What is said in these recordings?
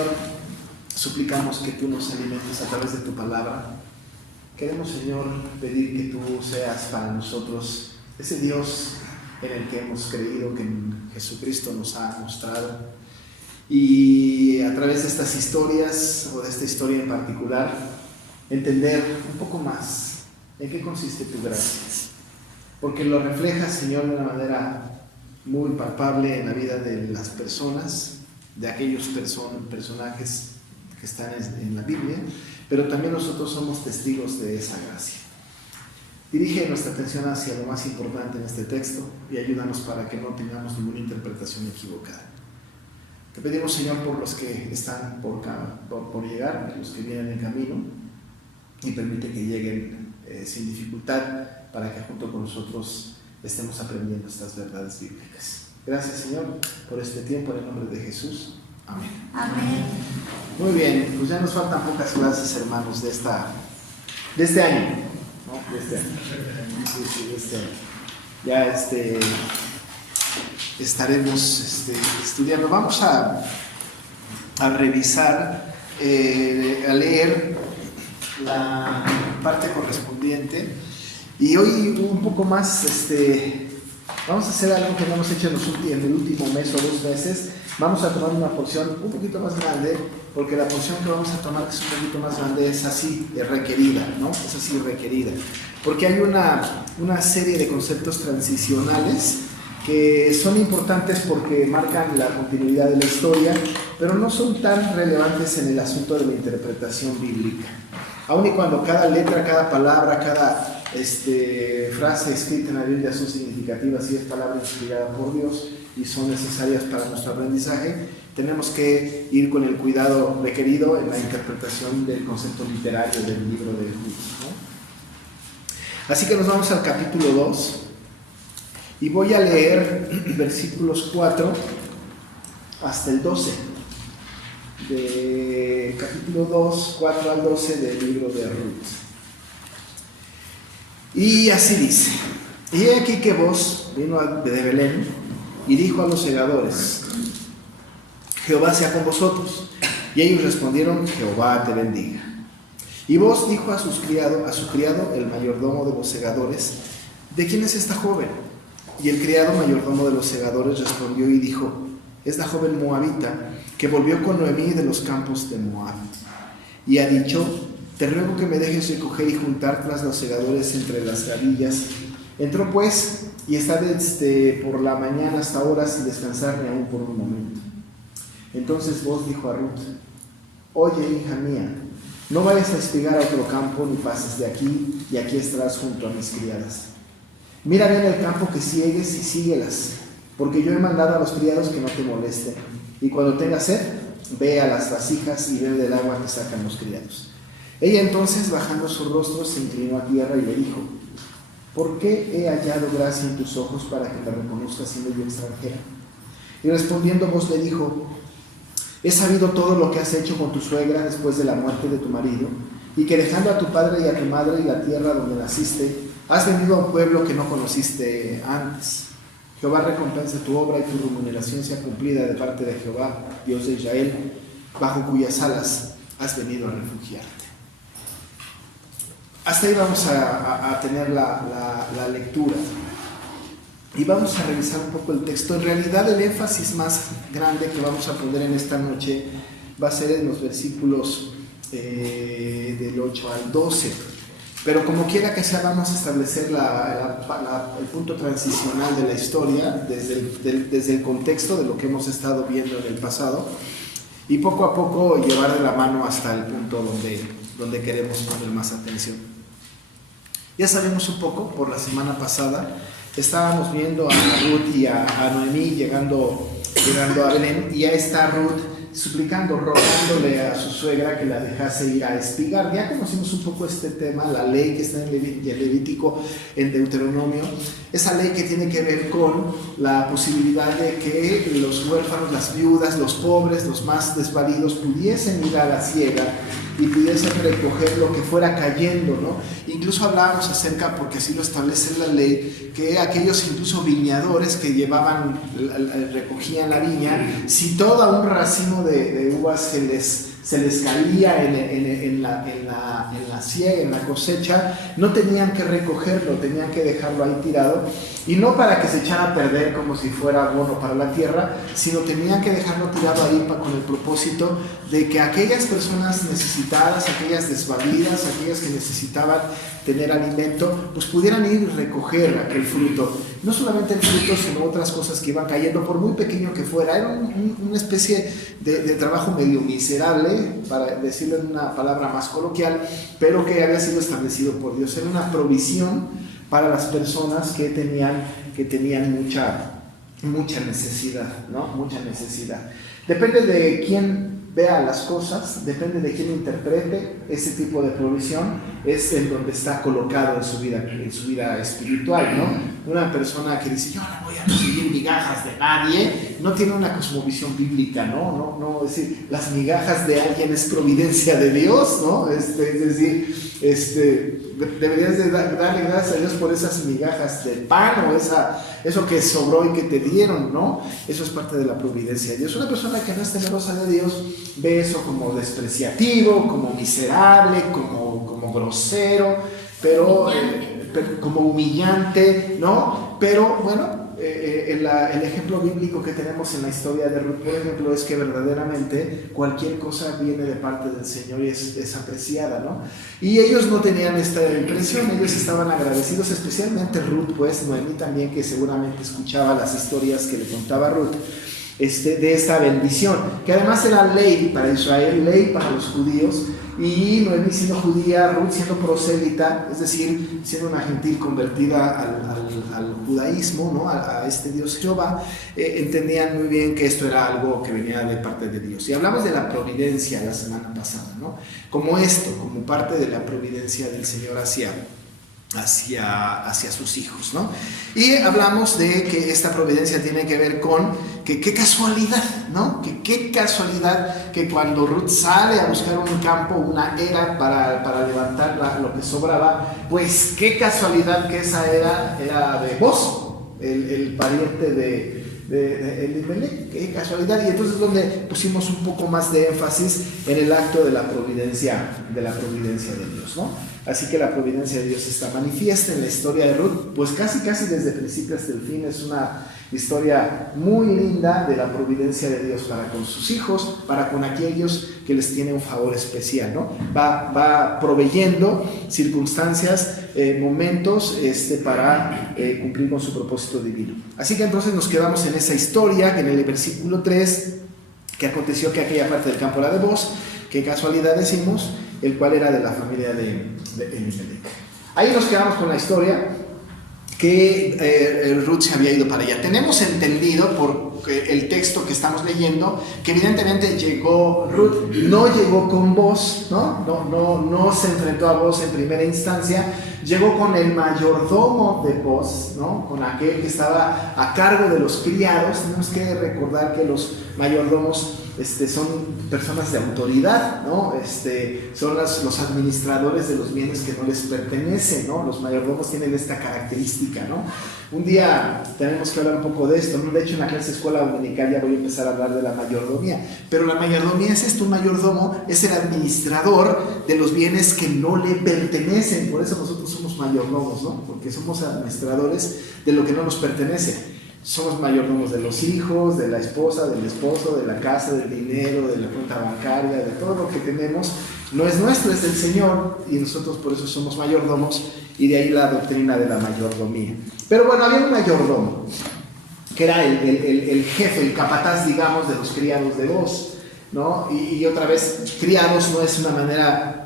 Señor, suplicamos que tú nos alimentes a través de tu palabra. Queremos, Señor, pedir que tú seas para nosotros ese Dios en el que hemos creído, que en Jesucristo nos ha mostrado. Y a través de estas historias, o de esta historia en particular, entender un poco más en qué consiste tu gracia. Porque lo reflejas, Señor, de una manera muy palpable en la vida de las personas, de aquellos personajes que están en la Biblia, pero también nosotros somos testigos de esa gracia. Dirige nuestra atención hacia lo más importante en este texto y ayúdanos para que no tengamos ninguna interpretación equivocada. Te pedimos, Señor, por los que están por llegar, los que vienen en camino, y permite que lleguen sin dificultad para que junto con nosotros estemos aprendiendo estas verdades bíblicas. Gracias, Señor, por este tiempo, en el nombre de Jesús. Amén. Amén. Muy bien, pues ya nos faltan pocas clases, hermanos, de este año, ¿no? De este año. Sí, de este año. Ya estaremos estudiando. Vamos a revisar, a leer la parte correspondiente. Y hoy un poco más, vamos a hacer algo que no hemos hecho en el último mes o 2 meses. Vamos a tomar una porción un poquito más grande, porque la porción que vamos a tomar, que es un poquito más grande, es así requerida, ¿no? Es así requerida. Porque hay una serie de conceptos transicionales que son importantes porque marcan la continuidad de la historia, pero no son tan relevantes en el asunto de la interpretación bíblica. Aun y cuando cada letra, cada palabra, cada frase escrita en la Biblia son significativas y es palabra inspirada por Dios y son necesarias para nuestro aprendizaje, tenemos que ir con el cuidado requerido en la interpretación del concepto literario del libro de Ruth, ¿no? Así que nos vamos al capítulo 2 y voy a leer versículos 4 hasta el 12, de capítulo 2, 4 al 12 del libro de Ruth. Y así dice: y he aquí que vos vino de Belén y dijo a los segadores: Jehová sea con vosotros. Y ellos respondieron: Jehová te bendiga. Y vos dijo a su criado, el mayordomo de los segadores: ¿de quién es esta joven? Y el criado mayordomo de los segadores respondió y dijo: es la joven moabita que volvió con Noemí de los campos de Moab. Y ha dicho: te ruego que me dejes recoger y juntar tras los segadores entre las gavillas. Entró pues y está desde por la mañana hasta ahora sin descansar ni aún por un momento. Entonces vos dijo a Ruth: oye, hija mía, no vayas a espigar a otro campo ni pases de aquí, y aquí estarás junto a mis criadas. Mira bien el campo que sigues y síguelas, porque yo he mandado a los criados que no te molesten. Y cuando tengas sed, ve a las vasijas y bebe del agua que sacan los criados. Ella entonces, bajando su rostro, se inclinó a tierra y le dijo: ¿por qué he hallado gracia en tus ojos para que te reconozcas siendo yo extranjera? Y respondiendo vos le dijo: he sabido todo lo que has hecho con tu suegra después de la muerte de tu marido, y que dejando a tu padre y a tu madre y la tierra donde naciste, has venido a un pueblo que no conociste antes. Jehová recompense tu obra y tu remuneración sea cumplida de parte de Jehová, Dios de Israel, bajo cuyas alas has venido a refugiarte. Hasta ahí vamos a tener la lectura. Y vamos a revisar un poco el texto. En realidad el énfasis más grande que vamos a poner en esta noche va a ser en los versículos del 8 al 12. Pero como quiera que sea, vamos a establecer el punto transicional de la historia desde el contexto de lo que hemos estado viendo en el pasado y poco a poco llevar de la mano hasta el punto donde queremos poner más atención. Ya sabemos un poco, por la semana pasada estábamos viendo a Ruth y a Noemí llegando a Belén, y ya está Ruth suplicando, rogándole a su suegra que la dejase ir a espigar. Ya conocimos un poco este tema, la ley que está en Levítico, en Deuteronomio, esa ley que tiene que ver con la posibilidad de que los huérfanos, las viudas, los pobres, los más desvalidos pudiesen ir a la siega y pudiesen recoger lo que fuera cayendo, ¿no? Incluso hablábamos acerca, porque así lo establece la ley, que aquellos incluso viñadores que recogían la viña, si todo un racimo de uvas se les caía en la siega, en la cosecha, no tenían que recogerlo, tenían que dejarlo ahí tirado, y no para que se echara a perder como si fuera abono para la tierra, sino tenían que dejarlo tirado ahí con el propósito de que aquellas personas necesitadas, aquellas desvalidas, aquellas que necesitaban tener alimento, pues pudieran ir y recoger aquel fruto. No solamente el fruto, sino otras cosas que iban cayendo, por muy pequeño que fuera. Era una especie de trabajo medio miserable, para decirlo en una palabra más coloquial, pero que había sido establecido por Dios. Era una provisión para las personas que tenían mucha necesidad, ¿no? Mucha necesidad. Depende de quién vea las cosas, depende de quién interprete ese tipo de provisión, es en donde está colocado en su vida espiritual, ¿no? Una persona que dice, yo no voy a recibir migajas de nadie, no tiene una cosmovisión bíblica, ¿no? Es decir, las migajas de alguien es providencia de Dios, ¿no? Es decir, deberías de darle gracias a Dios por esas migajas de pan o eso que sobró y que te dieron, ¿no? Eso es parte de la providencia de Dios. Una persona que no es temerosa de Dios ve eso como despreciativo, como miserable, como grosero, pero como humillante, ¿no? Pero bueno, el ejemplo bíblico que tenemos en la historia de Ruth, por ejemplo, es que verdaderamente cualquier cosa viene de parte del Señor y es apreciada, ¿no? Y ellos no tenían esta impresión, ellos estaban agradecidos, especialmente Ruth, pues Noemí también, que seguramente escuchaba las historias que le contaba Ruth, de esta bendición, que además era ley para Israel, ley para los judíos, y Noemí siendo judía, Ruth siendo prosélita, es decir, siendo una gentil convertida al judaísmo, ¿no? a este Dios Jehová, entendían muy bien que esto era algo que venía de parte de Dios. Y hablamos de la providencia la semana pasada, ¿no? Como parte de la providencia del Señor hacia sus hijos, ¿no? Y hablamos de que esta providencia tiene que ver con que qué casualidad, ¿no? Que qué casualidad que cuando Ruth sale a buscar un campo, una era para levantar lo que sobraba, pues qué casualidad que esa era de Boz, el pariente de Elimelech, qué casualidad. Y entonces es donde pusimos un poco más de énfasis en el acto de la providencia de Dios, ¿no? Así que la providencia de Dios está manifiesta en la historia de Ruth, pues casi desde el principio hasta el fin. Es una historia muy linda de la providencia de Dios para con sus hijos, para con aquellos que les tiene un favor especial, ¿no? Va proveyendo circunstancias, momentos para cumplir con su propósito divino. Así que entonces nos quedamos en esa historia, que en el versículo 3, que aconteció que aquella parte del campo era de Boz, qué casualidad decimos, el cual era de la familia de Elimelech. Ahí nos quedamos con la historia que Ruth se había ido para allá. Tenemos entendido por el texto que estamos leyendo que evidentemente Ruth no llegó con Boz, no se enfrentó a Boz en primera instancia, llegó con el mayordomo de Boz, ¿no? Con aquel que estaba a cargo de los criados. Tenemos que recordar que los mayordomos son personas de autoridad, ¿no? Son los administradores de los bienes que no les pertenecen, ¿no? Los mayordomos tienen esta característica, ¿no? Un día tenemos que hablar un poco de esto, ¿no? De hecho, en la clase de escuela dominical ya voy a empezar a hablar de la mayordomía. Pero la mayordomía es esto: un mayordomo es el administrador de los bienes que no le pertenecen. Por eso nosotros somos mayordomos, ¿no? Porque somos administradores de lo que no nos pertenece. Somos mayordomos de los hijos, de la esposa, del esposo, de la casa, del dinero, de la cuenta bancaria, de todo lo que tenemos. No es nuestro, es del Señor, y nosotros por eso somos mayordomos, y de ahí la doctrina de la mayordomía. Pero bueno, había un mayordomo que era el jefe, el capataz, digamos, de los criados de Boz, ¿no? Y otra vez, criados no es una manera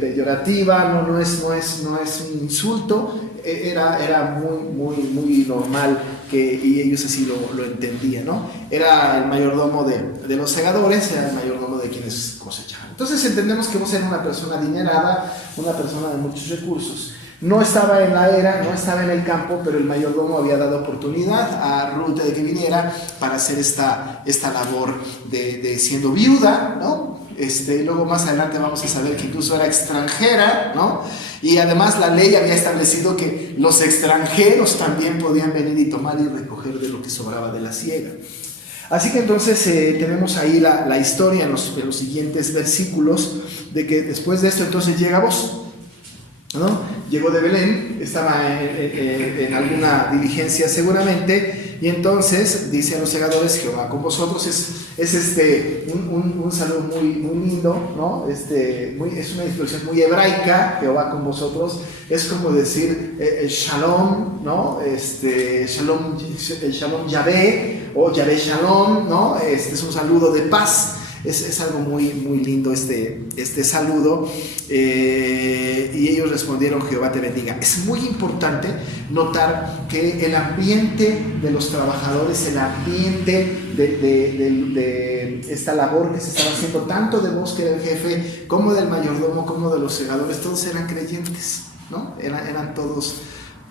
peyorativa, no es un insulto. Era muy normal y ellos así lo entendían, ¿no? Era el mayordomo de los segadores, era el mayordomo de quienes cosechaban. Entonces entendemos que vos era una persona adinerada, una persona de muchos recursos. No estaba en la era, no estaba en el campo, pero el mayordomo había dado oportunidad a Ruth de que viniera para hacer esta labor de siendo viuda, ¿no? Y luego más adelante vamos a saber que incluso era extranjera, ¿no? Y además la ley había establecido que los extranjeros también podían venir y tomar y recoger de lo que sobraba de la siega. Así que entonces tenemos ahí la historia en los siguientes versículos de que después de esto entonces llega Booz, ¿no? Llegó de Belén, estaba en alguna diligencia seguramente, y entonces dice a los segadores: Jehová con vosotros. Es un saludo muy lindo, ¿no? Es una expresión muy hebraica. Jehová con vosotros es como decir shalom, ¿no? Shalom Yahvé o Yahvé Shalom, ¿no? Es un saludo de paz. Es algo muy lindo este saludo. Y ellos respondieron: Jehová te bendiga. Es muy importante notar que el ambiente de los trabajadores, el ambiente de esta labor que se estaba haciendo, tanto de Booz, que era el jefe, como del mayordomo, como de los segadores, todos eran creyentes, ¿no? Eran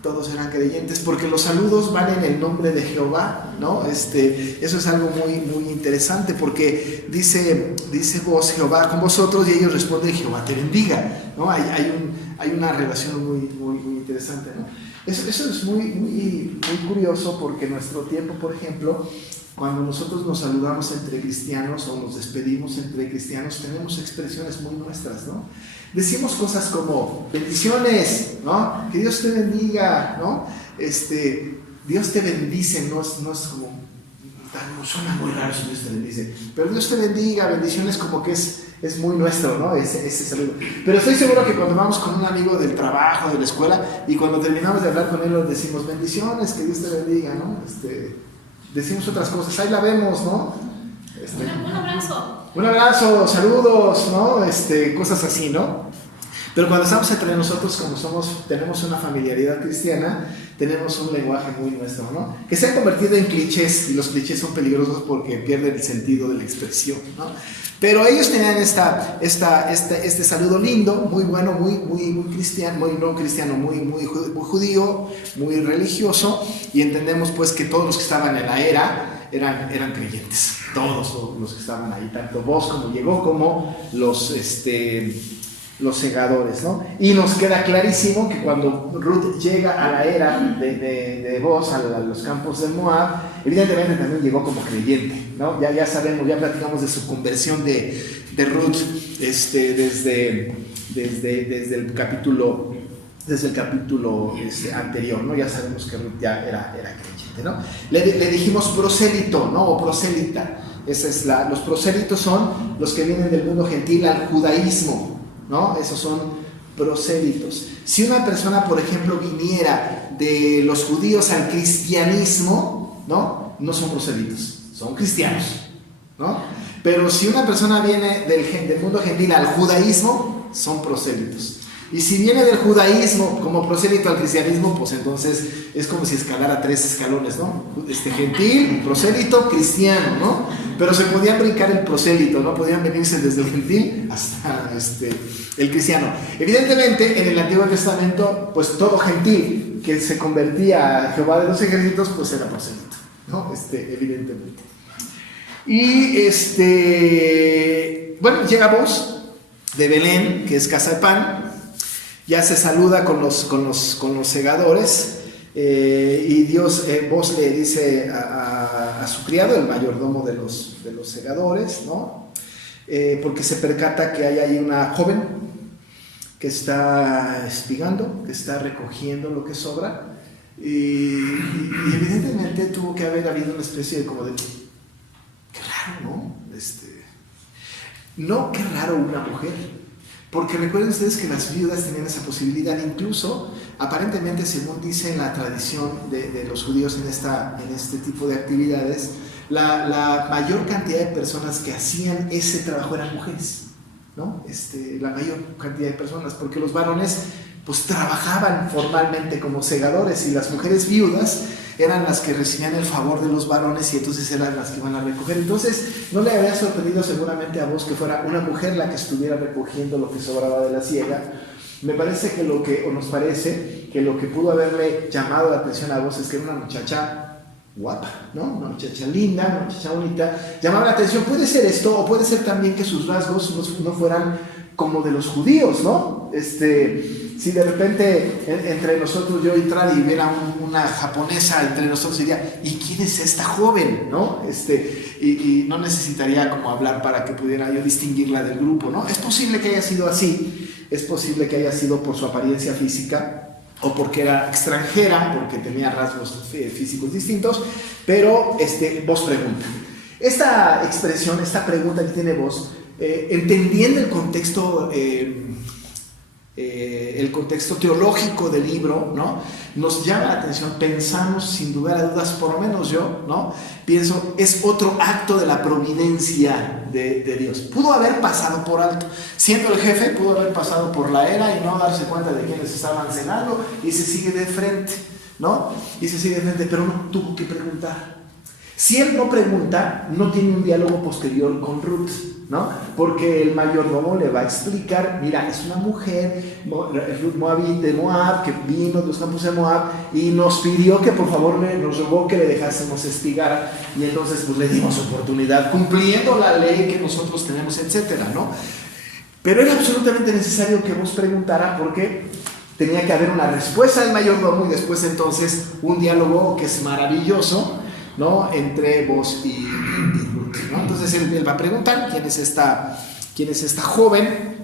todos eran creyentes, porque los saludos van en el nombre de Jehová, ¿no? Eso es algo muy interesante, porque dice Booz: Jehová con vosotros, y ellos responden: Jehová te bendiga, ¿no? Hay una relación muy interesante, ¿no? Eso es muy curioso, porque en nuestro tiempo, por ejemplo, cuando nosotros nos saludamos entre cristianos o nos despedimos entre cristianos, tenemos expresiones muy nuestras, ¿no? Decimos cosas como bendiciones, ¿no? Que Dios te bendiga, ¿no? Dios te bendice, no es como, no suena muy raro si Dios te bendice, pero Dios te bendiga, bendiciones, como que es muy nuestro, ¿no? Ese saludo. Pero estoy seguro que cuando vamos con un amigo del trabajo, de la escuela, y cuando terminamos de hablar con él, nos decimos bendiciones, que Dios te bendiga, ¿no? Decimos otras cosas, ahí la vemos, ¿no? Un abrazo. Un abrazo, saludos, ¿no? Cosas así, ¿no? Pero cuando estamos entre nosotros, como tenemos una familiaridad cristiana, tenemos un lenguaje muy nuestro, ¿no? Que se ha convertido en clichés, y los clichés son peligrosos porque pierden el sentido de la expresión, ¿no? Pero ellos tenían este saludo lindo, muy bueno, muy cristiano, muy judío, muy religioso, y entendemos pues que todos los que estaban en la era eran creyentes, todos los que estaban ahí, tanto Booz como llegó, como los segadores, ¿no? Y nos queda clarísimo que cuando Ruth llega a la era de Booz, a los campos de Moab, evidentemente también llegó como creyente, ¿no? Ya sabemos, ya platicamos de su conversión de Ruth desde el capítulo anterior, ¿no? Ya sabemos que Ruth ya era creyente, ¿no? Le dijimos prosélito, ¿no? O prosélita. Los prosélitos son los que vienen del mundo gentil al judaísmo, ¿no? Esos son prosélitos. Si una persona, por ejemplo, viniera de los judíos al cristianismo, no son prosélitos, son cristianos, ¿no? Pero si una persona viene del mundo gentil al judaísmo, son prosélitos. Y si viene del judaísmo como prosélito al cristianismo, pues entonces es como si escalara 3 escalones, ¿no? Gentil, prosélito, cristiano, ¿no? Pero se podían brincar el prosélito, ¿no? Podían venirse desde el gentil hasta el cristiano. Evidentemente, en el Antiguo Testamento, pues todo gentil que se convertía a Jehová de los ejércitos, pues era prosélito, ¿no? Evidentemente. Y bueno, llega Booz de Belén, que es casa de pan. Ya se saluda con los segadores, y Booz le dice a su criado, el mayordomo de los segadores, ¿no? Porque se percata que hay ahí una joven que está espigando, que está recogiendo lo que sobra, y evidentemente tuvo que haber habido una especie de como de, qué raro, ¿no? No, qué raro una mujer. Porque recuerden ustedes que las viudas tenían esa posibilidad, incluso aparentemente, según dice la tradición de los judíos en este tipo de actividades, la mayor cantidad de personas que hacían ese trabajo eran mujeres, ¿no? La mayor cantidad de personas, porque los varones pues trabajaban formalmente como segadores, y las mujeres viudas eran las que recibían el favor de los varones, y entonces eran las que iban a recoger. Entonces no le habría sorprendido seguramente a Booz que fuera una mujer la que estuviera recogiendo lo que sobraba de la siega. Me parece que nos parece que lo que pudo haberle llamado la atención a Booz es que era una muchacha guapa, ¿no? Una muchacha linda, una muchacha bonita, llamaba la atención. Puede ser esto, o puede ser también que sus rasgos no fueran como de los judíos, ¿no? Si de repente entre nosotros yo entrara y viera una japonesa entre nosotros, diría, ¿y quién es esta joven? ¿No? Y no necesitaría como hablar para que pudiera yo distinguirla del grupo, ¿no? Es posible que haya sido así, es posible que haya sido por su apariencia física, o porque era extranjera, porque tenía rasgos físicos distintos, pero Vos pregunta. Esta expresión, esta pregunta que tiene Vos, entendiendo el contexto teológico del libro, ¿no? Nos llama la atención, pensamos sin lugar a dudas, por lo menos yo, ¿no? Pienso, es otro acto de la providencia de Dios. Pudo haber pasado por alto, siendo el jefe, pudo haber pasado por la era y no darse cuenta de quienes estaban cenando y se sigue de frente, ¿no? Pero no tuvo que preguntar. Si él no pregunta, no tiene un diálogo posterior con Ruth, ¿no? Porque el mayordomo le va a explicar, mira, es una mujer, Ruth Moabit de Moab, que vino de los campos de Moab y nos pidió que por favor nos rogó que le dejásemos espigar, y entonces pues le dimos oportunidad, cumpliendo la ley que nosotros tenemos, etcétera, ¿no? Pero era absolutamente necesario que Vos preguntara, porque tenía que haber una respuesta del mayordomo y después entonces un diálogo que es maravilloso, ¿no? Entre Vos y Ruth, ¿no? Entonces él va a preguntar quién es esta joven,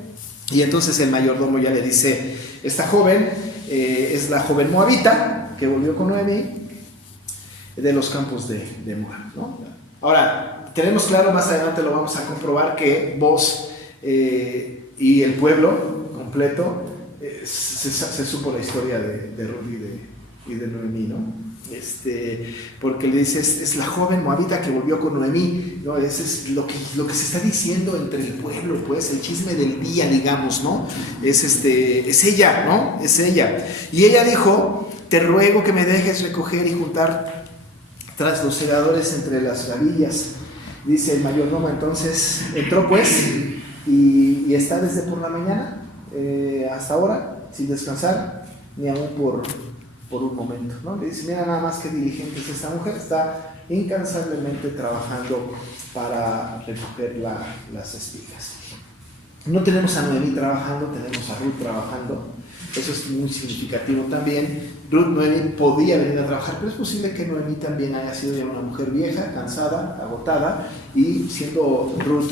y entonces el mayordomo ya le dice, esta joven es la joven moabita que volvió con Noemí de los campos de Moab, ¿no? Ahora, tenemos claro, más adelante lo vamos a comprobar, que Vos y el pueblo completo se supo la historia de Ruth y de Noemí, ¿no? Porque le dice, es la joven moabita que volvió con Noemí, ¿no? Ese es lo que se está diciendo entre el pueblo, pues, el chisme del día, digamos, ¿no? Es ella, ¿no? Es ella. Y ella dijo, te ruego que me dejes recoger y juntar tras los segadores entre las gavillas. Dice el mayordomo, entonces entró pues, y está desde por la mañana hasta ahora, sin descansar, ni aún por un momento, ¿no? Le dice, mira nada más que diligente es esta mujer, está incansablemente trabajando para recoger las espigas. No tenemos a Noemí trabajando, tenemos a Ruth trabajando. Eso es muy significativo también. Noemí podía venir a trabajar, pero es posible que Noemí también haya sido ya una mujer vieja, cansada, agotada, y siendo Ruth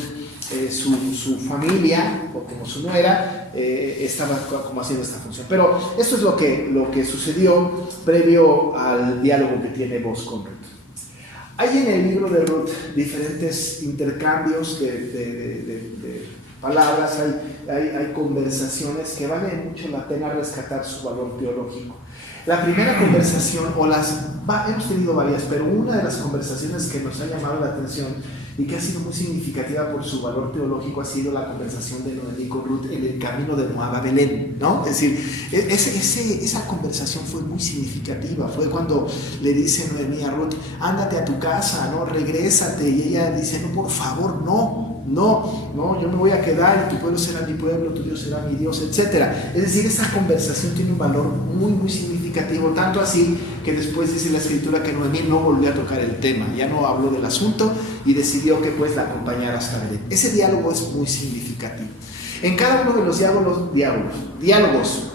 su familia, o como su nuera, estaba como haciendo esta función. Pero esto es lo que sucedió previo al diálogo que tiene Vos con Ruth. Hay en el libro de Ruth diferentes intercambios de palabras, hay conversaciones que vale mucho la pena rescatar su valor teológico. La primera conversación, hemos tenido varias, pero una de las conversaciones que nos ha llamado la atención y que ha sido muy significativa por su valor teológico ha sido la conversación de Noemí con Ruth en el camino de Moab a Belén, ¿no? Es decir, esa conversación fue muy significativa. Fue cuando le dice Noemí a Ruth, ándate a tu casa, ¿no? Regrésate, y ella dice, no, por favor, no, yo me voy a quedar, y tu pueblo será mi pueblo, tu Dios será mi Dios, etc. Es decir, esa conversación tiene un valor muy, muy significativo, tanto así que después dice la Escritura que Noemí no volvió a tocar el tema, ya no habló del asunto y decidió que pues la acompañara hasta Belén. Ese diálogo es muy significativo. En cada uno de los diálogos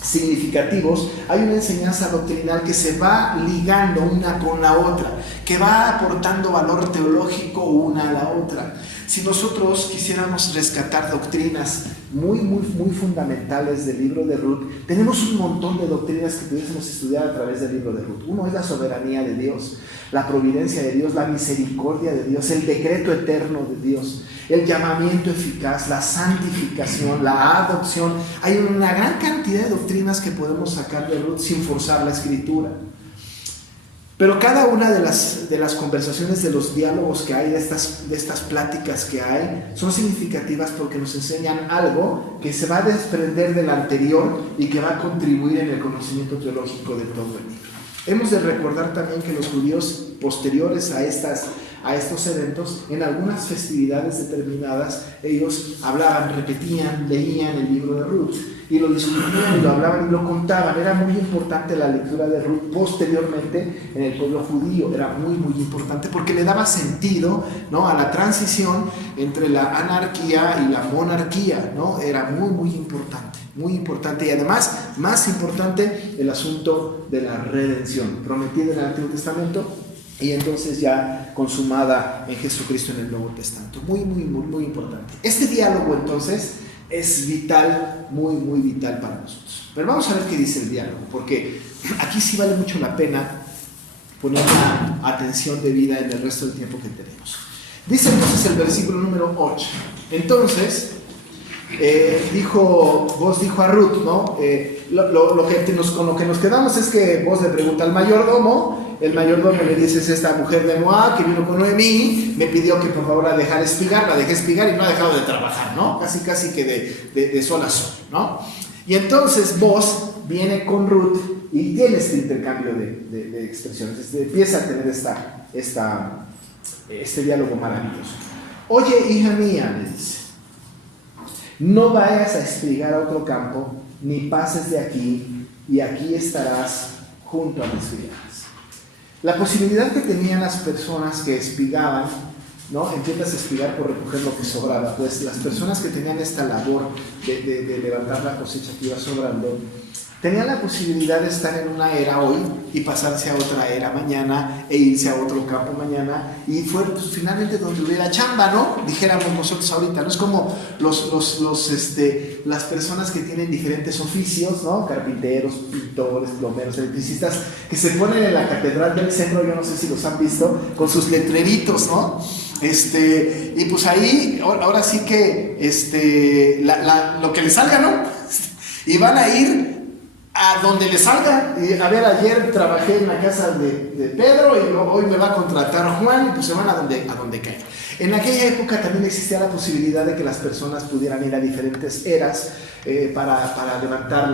significativos hay una enseñanza doctrinal que se va ligando una con la otra, que va aportando valor teológico una a la otra. Si nosotros quisiéramos rescatar doctrinas muy, muy, muy fundamentales del libro de Ruth, tenemos un montón de doctrinas que pudiésemos estudiar a través del libro de Ruth. Uno es la soberanía de Dios, la providencia de Dios, la misericordia de Dios, el decreto eterno de Dios, el llamamiento eficaz, la santificación, la adopción. Hay una gran cantidad de doctrinas que podemos sacar de Ruth sin forzar la Escritura. Pero cada una de las conversaciones, de los diálogos que hay, de estas pláticas que hay, son significativas porque nos enseñan algo que se va a desprender del anterior y que va a contribuir en el conocimiento teológico de todo el libro. Hemos de recordar también que los judíos posteriores a estos eventos, en algunas festividades determinadas, ellos hablaban, repetían, leían el libro de Ruth. y lo discutían y lo hablaban y lo contaban. Era muy importante la lectura de Ruth posteriormente en el pueblo judío, era muy importante porque le daba sentido, ¿no?, a la transición entre la anarquía y la monarquía, ¿no? Era muy importante, y además más importante el asunto de la redención prometida en el Antiguo Testamento y entonces ya consumada en Jesucristo en el Nuevo Testamento. Muy importante. Este diálogo entonces es vital, muy vital para nosotros. Pero vamos a ver qué dice el diálogo, porque aquí sí vale mucho la pena poner una atención debida en el resto del tiempo que tenemos. Dice entonces el versículo número 8. Entonces, Boaz dijo a Ruth, ¿no? Con lo que nos quedamos es que Boaz le pregunta al mayordomo. El mayordomo le dice: es esta mujer de Moab que vino con Noemí, me pidió que por favor la dejara espigar, la dejé espigar y no ha dejado de trabajar, ¿no? Casi que de sol a sol, ¿no? Y entonces Boaz viene con Ruth y tiene este intercambio de expresiones, empieza a tener este diálogo maravilloso. Oye, hija mía, le dice, no vayas a espigar a otro campo, ni pases de aquí, y aquí estarás junto a mis criadas. La posibilidad que tenían las personas que espigaban, ¿no? Entiendas espigar por recoger lo que sobraba, pues las personas que tenían esta labor de levantar la cosecha que iba sobrando, tenían la posibilidad de estar en una era hoy y pasarse a otra era mañana e irse a otro campo mañana y fue pues, finalmente donde hubiera chamba, ¿no? Dijéramos nosotros ahorita, no es como las personas que tienen diferentes oficios, ¿no? Carpinteros, pintores, plomeros, electricistas, que se ponen en la catedral del centro, yo no sé si los han visto, con sus letreritos, ¿no? Y pues ahí, ahora sí que lo que les salga, ¿no? Y van a ir a donde le salga. A ver, ayer trabajé en la casa de Pedro y hoy me va a contratar Juan, y pues se van a donde caiga. En aquella época también existía la posibilidad de que las personas pudieran ir a diferentes eras para levantar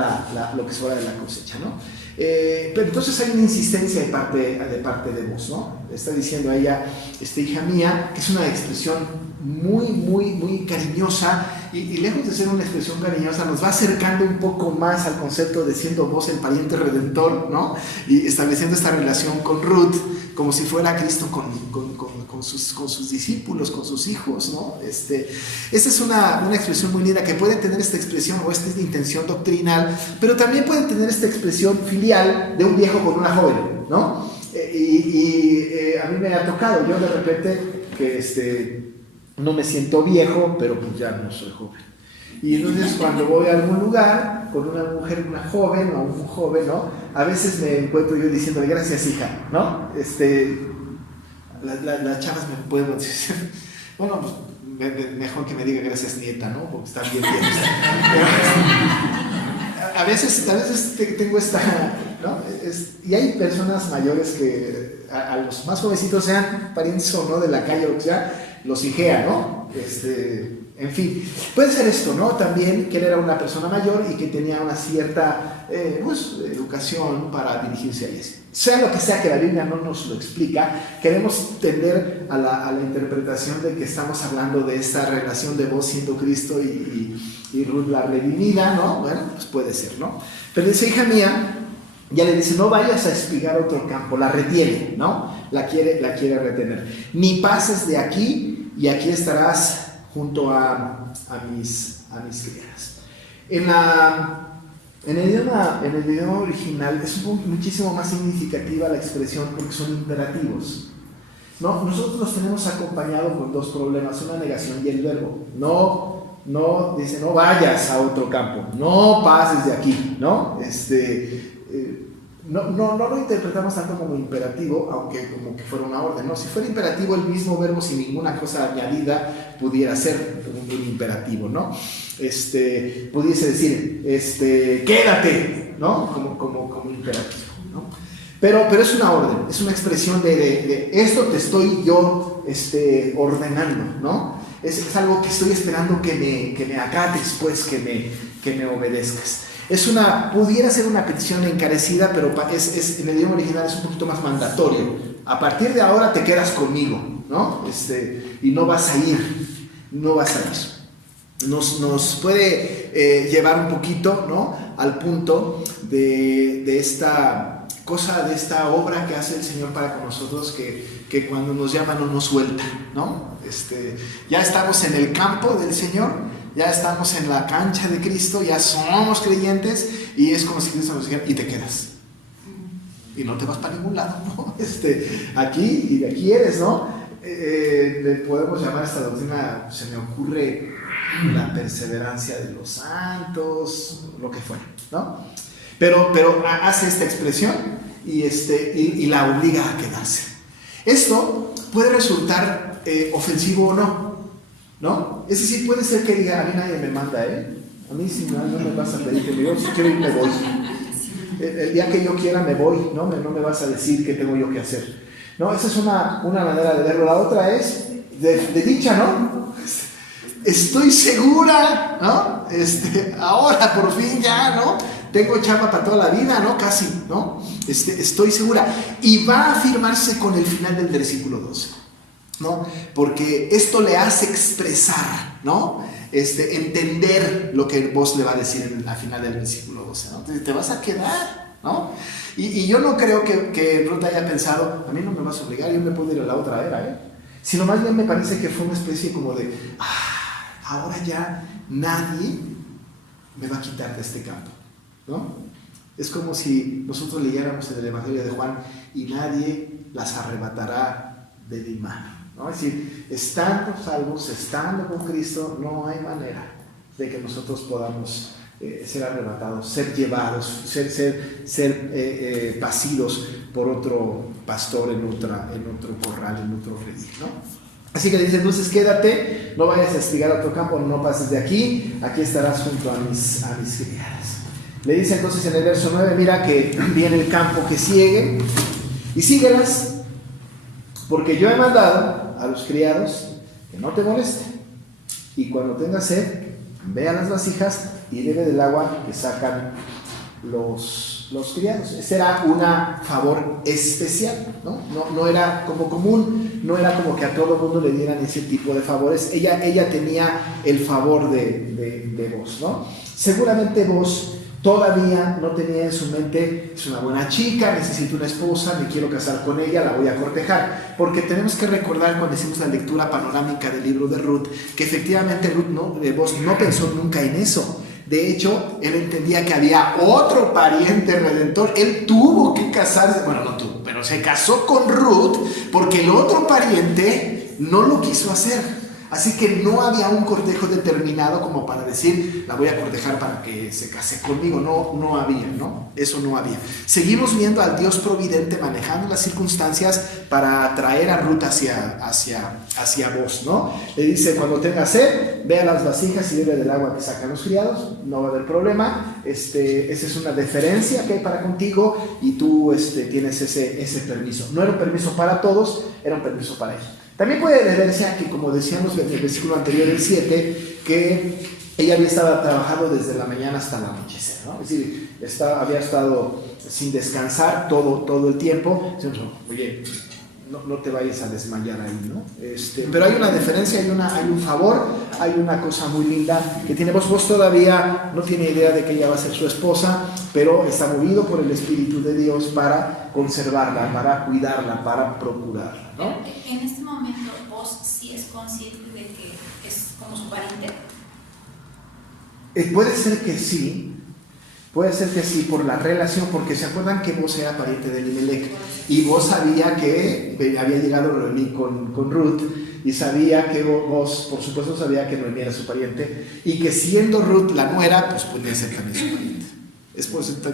lo que sobra de la cosecha, ¿no? Pero entonces hay una insistencia de parte de Boaz, ¿no? Está diciendo a ella, hija mía, que es una expresión muy cariñosa y lejos de ser una expresión cariñosa nos va acercando un poco más al concepto de siendo Boaz el pariente redentor, ¿no? Y estableciendo esta relación con Ruth como si fuera Cristo con sus discípulos, con sus hijos, ¿no? Esta es una expresión muy linda que puede tener esta expresión o esta intención doctrinal, pero también puede tener esta expresión filial de un viejo con una joven, ¿no? A mí me ha tocado, yo de repente que no me siento viejo, pero pues ya no soy joven. Y entonces cuando voy a algún lugar con una mujer, una joven o un joven, ¿no? A veces me encuentro yo diciéndole gracias, hija, ¿no? Las chavas me pueden decir, bueno, pues mejor que me diga gracias, nieta, ¿no? Porque están bien viejas. A veces tengo esta, ¿no? Y hay personas mayores que a los más jovencitos, sean parientes o no de la calle o lo que sea, los hijea, ¿no? En fin, puede ser esto, ¿no? También que él era una persona mayor y que tenía una cierta educación para dirigirse a ellos. Sea lo que sea que la Biblia no nos lo explica, queremos tender a la interpretación de que estamos hablando de esta relación de Boaz siendo Cristo y Ruth la redimida, ¿no? Bueno, pues puede ser, ¿no? Pero dice, hija mía, ya le dice, no vayas a espigar otro campo, la retiene, ¿no? La quiere retener. Ni pases de aquí y aquí estarás junto a mis criadas. En el idioma original es muchísimo más significativa la expresión porque son imperativos, ¿no? Nosotros los tenemos acompañado con dos problemas, una negación y el verbo. Dice, no vayas a otro campo, no pases de aquí, ¿no? No lo interpretamos tanto como imperativo, aunque como que fuera una orden, ¿no? Si fuera imperativo, el mismo verbo sin ninguna cosa añadida pudiera ser un imperativo, ¿no? Pudiese decir, quédate, ¿no? Como imperativo, ¿no? Pero es una orden, es una expresión de esto te estoy yo ordenando, ¿no? Es algo que estoy esperando que me acates, pues, que me obedezcas. Pudiera ser una petición encarecida, pero en el idioma original es un poquito más mandatorio. A partir de ahora te quedas conmigo, ¿no? Y no vas a ir. nos puede llevar un poquito, ¿no?, al punto de esta cosa, de esta obra que hace el Señor para con nosotros, que cuando nos llama no nos suelta, ¿no? Ya estamos en el campo del Señor, ya estamos en la cancha de Cristo, ya somos creyentes, y es como si Cristo nos dijera, y te quedas. Y no te vas para ningún lado, ¿no? Aquí y de aquí eres, ¿no? Le podemos llamar a esta doctrina, se me ocurre, la perseverancia de los santos, lo que fuera, ¿no? Pero hace esta expresión y la obliga a quedarse. Esto puede resultar ofensivo o ¿no? Es decir, puede ser que diga, a mí nadie me manda, a mí si no me vas a pedir que yo si quiero ir me voy. El día que yo quiera me voy, no me vas a decir qué tengo yo que hacer, ¿no? Esa es una manera de verlo. La otra es de dicha, ¿no? Estoy segura, ¿no? Ahora por fin ya, ¿no? Tengo chamba para toda la vida, ¿no? Casi, ¿no? Estoy segura. Y va a afirmarse con el final del versículo 12, ¿no? Porque esto le hace expresar, ¿no? Entender lo que vos le va a decir al final del versículo 12, ¿no? Te vas a quedar, ¿no? Y yo no creo que Ruth haya pensado, a mí no me vas a obligar, yo me puedo ir a la otra era, sino más bien me parece que fue una especie como de, ahora ya nadie me va a quitar de este campo, ¿no? Es como si nosotros leyéramos en el Evangelio de Juan, y nadie las arrebatará de mi mano, ¿no? Es decir, estando salvos, estando con Cristo, no hay manera de que nosotros podamos ser arrebatados, ser llevados, ser pasidos por otro pastor en otro corral, en otro redil, ¿no? Así que le dice, entonces quédate, no vayas a espigar a otro campo, no pases de aquí estarás junto a mis criadas. Le dice entonces en el verso 9, mira que viene el campo que siegue, y síguelas, porque yo he mandado a los criados que no te molesten, y cuando tengas sed, ve a las vasijas y bebe del agua que sacan los criados. Ese era un favor especial, ¿no? No era como común, no era como que a todo el mundo le dieran ese tipo de favores. Ella tenía el favor de vos, ¿no? Seguramente vos todavía no tenía en su mente, es una buena chica, necesito una esposa, me quiero casar con ella, la voy a cortejar, porque tenemos que recordar cuando hicimos la lectura panorámica del libro de Ruth, que efectivamente vos no pensó nunca en eso. De hecho, él entendía que había otro pariente redentor. Él tuvo que casarse, bueno, no tuvo, pero se casó con Ruth porque el otro pariente no lo quiso hacer. Así que no había un cortejo determinado como para decir, la voy a cortejar para que se case conmigo. No había, ¿no? Eso no había. Seguimos viendo al Dios providente manejando las circunstancias para atraer a Ruth hacia vos, ¿no? Le dice, cuando tengas sed, ve a las vasijas y bebe del agua que sacan los criados, no va a haber problema. Esa es una deferencia que hay para contigo, y tú tienes ese permiso. No era un permiso para todos, era un permiso para ella. También puede deberse a que, como decíamos en el versículo anterior, el 7, que ella había estado trabajando desde la mañana hasta el anochecer, ¿no? Es decir, había estado sin descansar todo el tiempo. Oye, no te vayas a desmayar ahí, ¿no? Pero hay una diferencia, hay un favor, hay una cosa muy linda que tiene vos todavía no tiene idea de que ella va a ser su esposa, pero está movido por el Espíritu de Dios para conservarla, para cuidarla, para procurarla, ¿no? En este momento, vos sí es consciente de que es como su pariente. Puede ser que sí, por la relación, porque se acuerdan que vos era pariente de Elimelech, y vos sabía que había llegado Noemí con Ruth, y sabía que vos, por supuesto, sabía que Noemí era su pariente, y que siendo Ruth la nuera, pues podía ser también su pariente.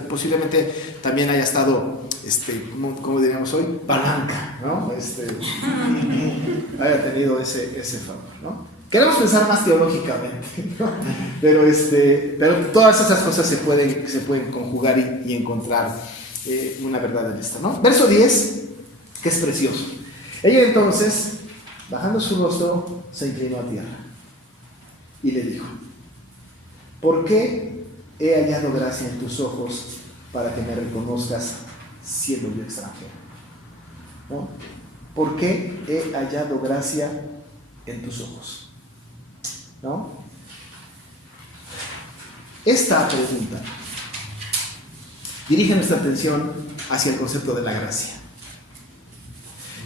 Posiblemente también haya estado, como diríamos hoy, palanca, ¿no? Haya tenido ese favor, ¿no? Queremos pensar más teológicamente, ¿no? Pero todas esas cosas se pueden conjugar y encontrar una verdad en esto, ¿no? Verso 10, que es precioso. Ella entonces, bajando su rostro, se inclinó a tierra y le dijo: ¿por qué he hallado gracia en tus ojos para que me reconozcas siendo yo extranjero? ¿No? ¿Por qué he hallado gracia en tus ojos? ¿No? Esta pregunta dirige nuestra atención hacia el concepto de la gracia.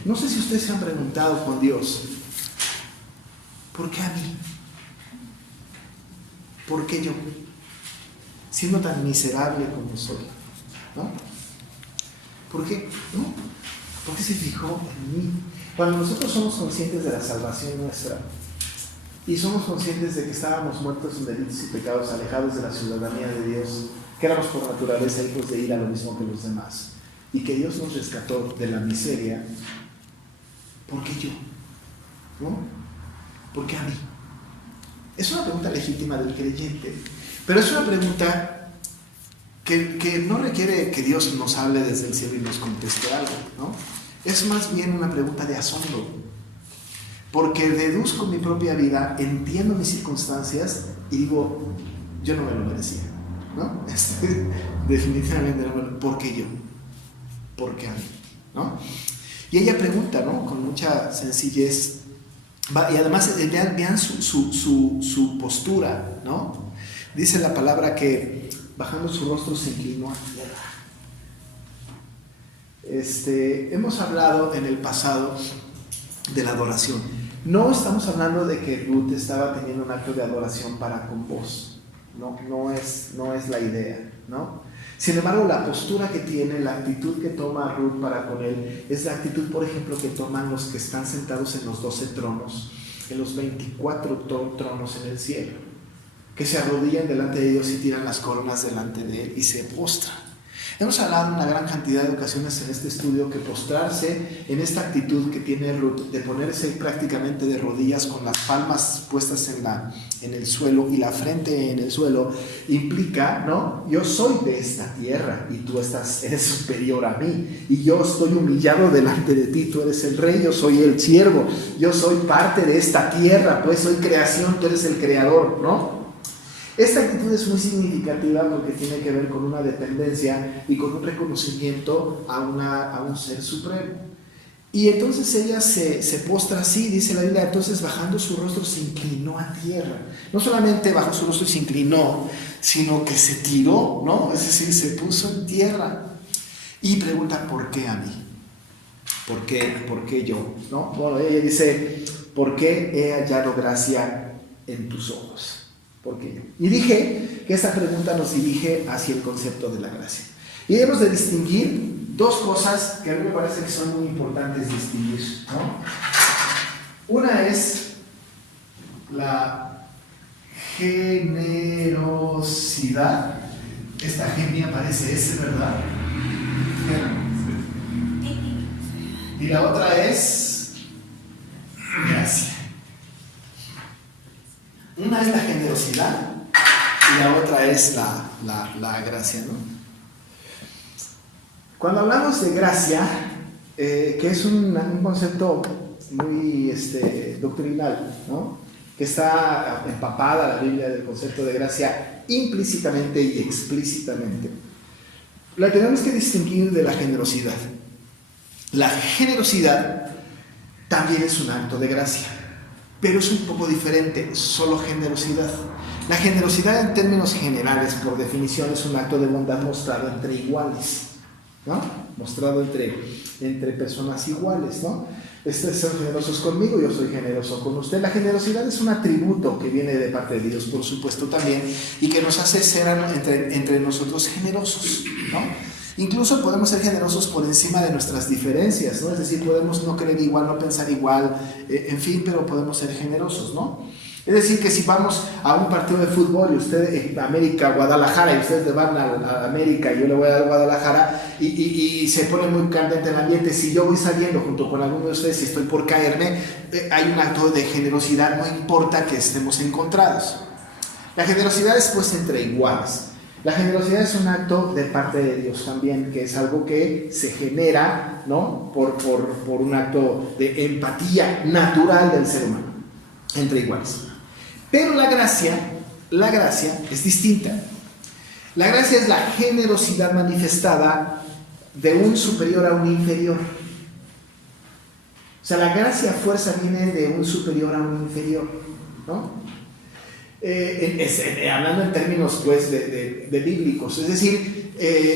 No sé si ustedes se han preguntado con Dios, ¿por qué a mí? ¿Por qué yo? Siendo tan miserable como soy, ¿no? ¿Por qué? ¿No? ¿Por qué se fijó en mí? Cuando nosotros somos conscientes de la salvación nuestra y somos conscientes de que estábamos muertos en delitos y pecados, alejados de la ciudadanía de Dios, que éramos por naturaleza hijos de ira lo mismo que los demás, y que Dios nos rescató de la miseria, ¿por qué yo? ¿No? ¿Por qué a mí? Es una pregunta legítima del creyente, pero es una pregunta que no requiere que Dios nos hable desde el cielo y nos conteste algo, ¿no? Es más bien una pregunta de asombro, porque deduzco mi propia vida, entiendo mis circunstancias y digo, yo no me lo merecía, ¿no? Definitivamente no me lo. ¿Por qué yo? ¿Por qué a mí? ¿No? Y ella pregunta, ¿no? Con mucha sencillez, y además vean su postura, ¿no? Dice la palabra que bajando su rostro se inclinó a tierra. Hemos hablado en el pasado de la adoración. No estamos hablando de que Ruth estaba teniendo un acto de adoración para con vos. No es la idea, ¿no? Sin embargo, la postura que tiene, la actitud que toma Ruth para con él, es la actitud, por ejemplo, que toman los que están sentados en los 12 tronos, en los 24 tronos en el cielo, que se arrodillan delante de Dios y tiran las coronas delante de él y se postran. Hemos hablado en una gran cantidad de ocasiones en este estudio que postrarse en esta actitud que tiene Ruth, de ponerse prácticamente de rodillas con las palmas puestas en el suelo y la frente en el suelo, implica, ¿no? Yo soy de esta tierra y tú eres superior a mí, y yo estoy humillado delante de ti, tú eres el rey, yo soy el siervo, yo soy parte de esta tierra, pues soy creación, tú eres el creador, ¿no? Esta actitud es muy significativa porque tiene que ver con una dependencia y con un reconocimiento a un ser supremo. Y entonces ella se postra así, dice la Biblia, entonces bajando su rostro se inclinó a tierra. No solamente bajó su rostro y se inclinó, sino que se tiró, ¿no? Es decir, se puso en tierra. Y pregunta, ¿por qué a mí? ¿Por qué yo? ¿No? Bueno, ella dice, ¿por qué he hallado gracia en tus ojos? ¿Por qué yo? Y dije que esta pregunta nos dirige hacia el concepto de la gracia. Y debemos de distinguir dos cosas que a mí me parece que son muy importantes distinguir, ¿no? Una es la generosidad. Esta G mía parece S, ¿verdad? Y la otra es gracia. Una es la generosidad y la otra es la gracia, ¿no? Cuando hablamos de gracia, que es un concepto muy doctrinal, ¿no? Que está empapada la Biblia del concepto de gracia implícitamente y explícitamente, la tenemos que distinguir de la generosidad. La generosidad también es un acto de gracia, pero es un poco diferente, solo generosidad. La generosidad en términos generales, por definición, es un acto de bondad mostrado entre iguales, ¿no? Mostrado entre personas iguales, ¿no? Son generosos conmigo, yo soy generoso con usted. La generosidad es un atributo que viene de parte de Dios, por supuesto, también, y que nos hace ser entre nosotros generosos, ¿no? Incluso podemos ser generosos por encima de nuestras diferencias, ¿no? Es decir, podemos no creer igual, no pensar igual, en fin, pero podemos ser generosos, ¿no? Es decir, que si vamos a un partido de fútbol y usted América, Guadalajara, y ustedes le van a América y yo le voy a dar Guadalajara y se pone muy candente el ambiente, si yo voy saliendo junto con alguno de ustedes y estoy por caerme, hay un acto de generosidad, no importa que estemos encontrados. La generosidad es pues entre iguales. La generosidad es un acto de parte de Dios también, que es algo que se genera, ¿no? por un acto de empatía natural del ser humano, entre iguales. Pero la gracia es distinta. La gracia es la generosidad manifestada de un superior a un inferior. O sea, la gracia a fuerza viene de un superior a un inferior, ¿no? Hablando en términos pues de bíblicos, es decir,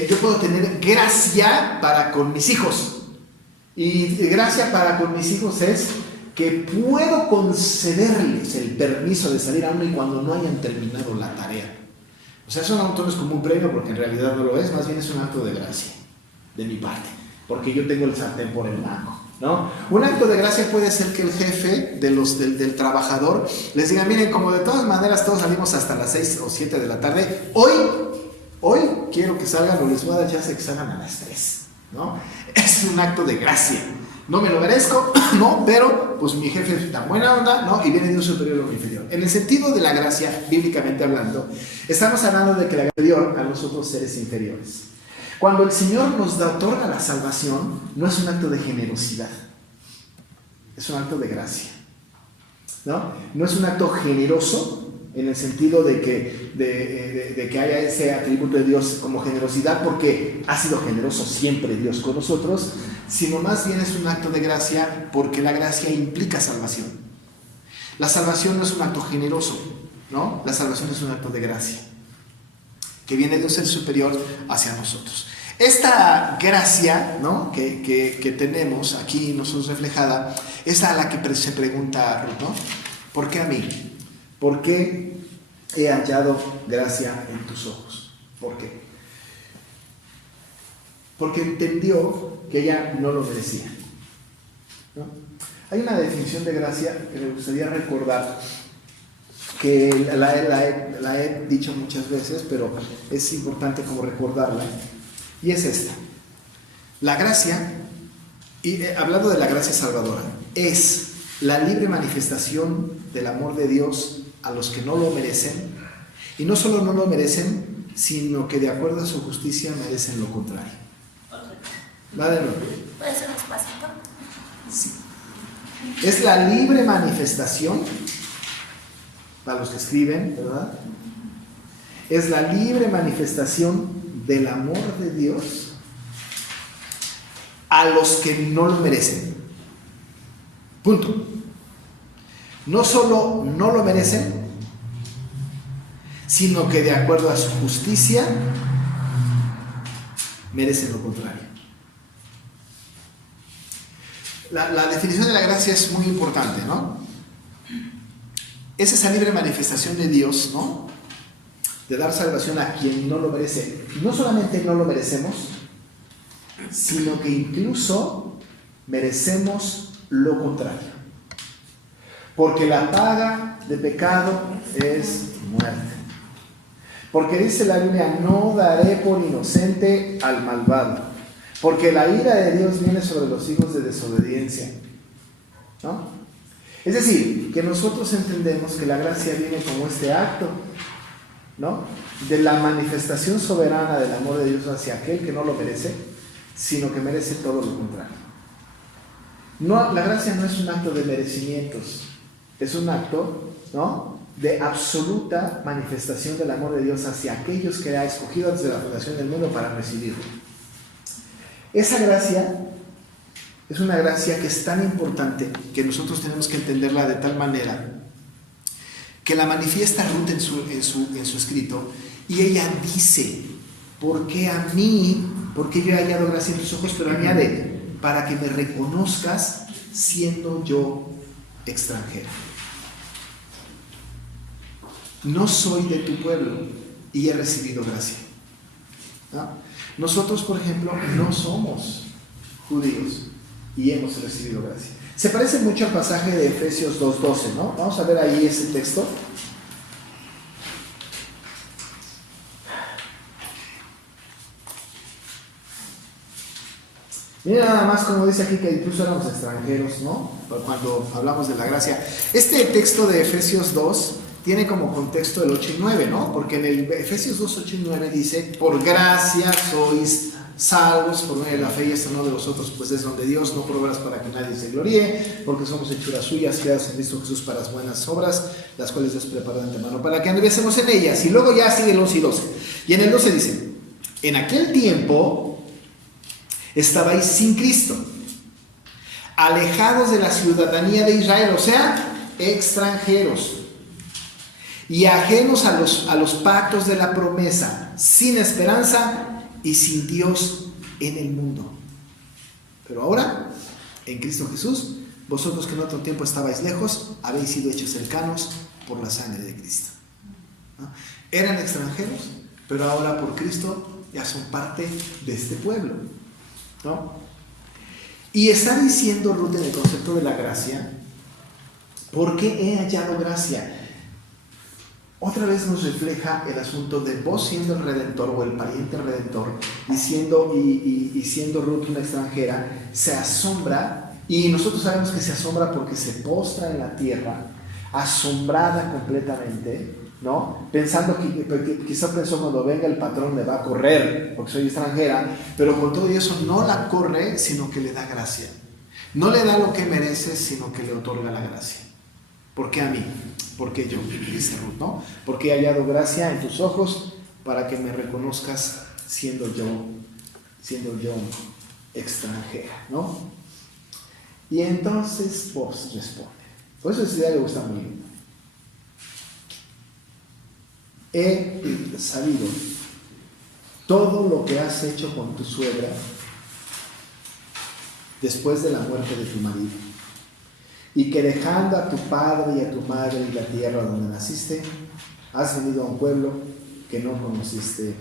yo puedo tener gracia para con mis hijos, y gracia para con mis hijos es que puedo concederles el permiso de salir aún y cuando no hayan terminado la tarea. O sea, eso no es como un premio, porque en realidad no lo es, más bien es un acto de gracia de mi parte, porque yo tengo el sartén por el mango, ¿no? Un acto de gracia puede ser que el jefe del trabajador les diga: miren, como de todas maneras todos salimos hasta las 6 o 7 de la tarde, hoy quiero que salgan, o les voy a dar chance que salgan a las 3, ¿no? Es un acto de gracia. No me lo merezco, no, pero pues mi jefe es tan buena onda, ¿no? Y viene de un superior a un inferior. En el sentido de la gracia, bíblicamente hablando, estamos hablando de que la gracia es superior a los otros seres inferiores. Cuando el Señor nos otorga la salvación, no es un acto de generosidad, es un acto de gracia, ¿no? No es un acto generoso en el sentido de que haya ese atributo de Dios como generosidad, porque ha sido generoso siempre Dios con nosotros, sino más bien es un acto de gracia porque la gracia implica salvación. La salvación no es un acto generoso, ¿no? La salvación es un acto de gracia que viene de un ser superior hacia nosotros. Esta gracia, ¿no?, que tenemos aquí nosotros reflejada, es a la que se pregunta Ruth, ¿no? ¿Por qué a mí? ¿Por qué he hallado gracia en tus ojos? ¿Por qué? Porque entendió que ella no lo merecía, ¿no? Hay una definición de gracia que me gustaría recordar, que la he dicho muchas veces, pero es importante como recordarla, y es esta. La gracia, y hablando de la gracia salvadora, es la libre manifestación del amor de Dios a los que no lo merecen, y no solo no lo merecen, sino que de acuerdo a su justicia merecen lo contrario. ¿Va de nuevo? ¿Puede ser despacito? Sí. Es la libre manifestación, para los que escriben, ¿verdad? Es la libre manifestación del amor de Dios a los que no lo merecen. Punto. No solo no lo merecen, sino que de acuerdo a su justicia merecen lo contrario. La definición de la gracia es muy importante, ¿no? Es esa libre manifestación de Dios, ¿no?, de dar salvación a quien no lo merece. Y no solamente no lo merecemos, sino que incluso merecemos lo contrario. Porque la paga de pecado es muerte. Porque dice la Biblia: no daré por inocente al malvado, porque la ira de Dios viene sobre los hijos de desobediencia, ¿no? Es decir, que nosotros entendemos que la gracia viene como este acto, ¿no?, de la manifestación soberana del amor de Dios hacia aquel que no lo merece, sino que merece todo lo contrario. No, la gracia no es un acto de merecimientos, es un acto, ¿no?, de absoluta manifestación del amor de Dios hacia aquellos que ha escogido antes de la fundación del mundo para recibirlo. Esa gracia es una gracia que es tan importante que nosotros tenemos que entenderla de tal manera que la manifiesta Ruth en su escrito, y ella dice: ¿por qué a mí? Porque yo he hallado gracia en tus ojos, pero añade: para que me reconozcas siendo yo extranjera. No soy de tu pueblo y he recibido gracia, ¿no? Nosotros, por ejemplo, no somos judíos y hemos recibido gracia. Se parece mucho al pasaje de Efesios 2:12, ¿no? Vamos a ver ahí ese texto. Mira nada más como dice aquí que incluso éramos extranjeros, ¿no?, cuando hablamos de la gracia. Este texto de Efesios 2 tiene como contexto el 8 y 9, ¿no? Porque en el Efesios 2, 8 y 9 dice: por gracia sois salvos por medio de la fe, y esto no de vosotros, pues es don de Dios, no por obras para que nadie se gloríe, porque somos hechuras suyas, creadas en Cristo Jesús para las buenas obras, las cuales Dios preparó de antemano para que anduviésemos en ellas. Y luego ya sigue el 11 y 12. Y en el 12 dice: en aquel tiempo estabais sin Cristo, alejados de la ciudadanía de Israel, o sea, extranjeros, y ajenos a los pactos de la promesa, sin esperanza y sin Dios en el mundo. Pero ahora, en Cristo Jesús, vosotros que en otro tiempo estabais lejos, habéis sido hechos cercanos por la sangre de Cristo, ¿no? Eran extranjeros, pero ahora por Cristo ya son parte de este pueblo, ¿no? Y está diciendo Ruth en el concepto de la gracia, porque he hallado gracia. Otra vez nos refleja el asunto de vos siendo el redentor o el pariente redentor, y siendo Ruth una extranjera, se asombra, y nosotros sabemos que se asombra porque se postra en la tierra, asombrada completamente, ¿no? Pensando que quizá pensó, cuando venga el patrón me va a correr porque soy extranjera, pero con todo eso no la corre, sino que le da gracia. No le da lo que merece, sino que le otorga la gracia. ¿Por qué a mí? ¿Por qué yo? Dice Ruth, ¿no? Porque he hallado gracia en tus ojos para que me reconozcas siendo yo extranjera, ¿no? Y entonces vos responde. Por eso esa idea le gusta muy bien. He sabido todo lo que has hecho con tu suegra después de la muerte de tu marido, y que dejando a tu padre y a tu madre y la tierra donde naciste, has venido a un pueblo que no conociste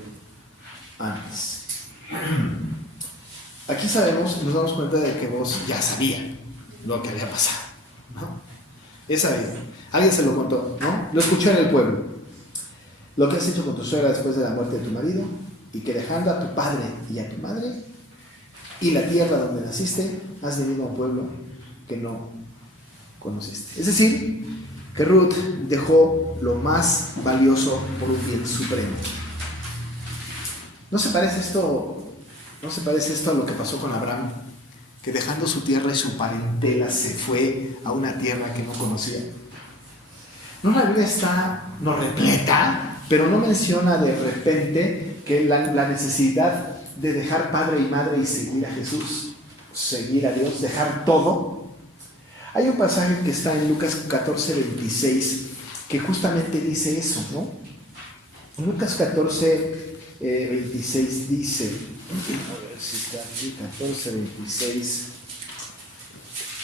antes. Aquí nos damos cuenta de que vos ya sabía lo que había pasado, ¿no? Es sabido. Alguien se lo contó, ¿no? Lo escuchó en el pueblo. Lo que has hecho con tu suegra después de la muerte de tu marido, y que dejando a tu padre y a tu madre y la tierra donde naciste, has venido a un pueblo que no conociste. Es decir, que Ruth dejó lo más valioso por un bien supremo. ¿No se parece esto a lo que pasó con Abraham? Que dejando su tierra y su parentela se fue a una tierra que no conocía. No, la Biblia nos repleta, pero no menciona de repente que la necesidad de dejar padre y madre y seguir a Jesús, seguir a Dios, dejar todo. Hay un pasaje que está en Lucas 14, 26, que justamente dice eso, ¿no? En Lucas 14, 26 dice, a ver si está aquí, 14, 26,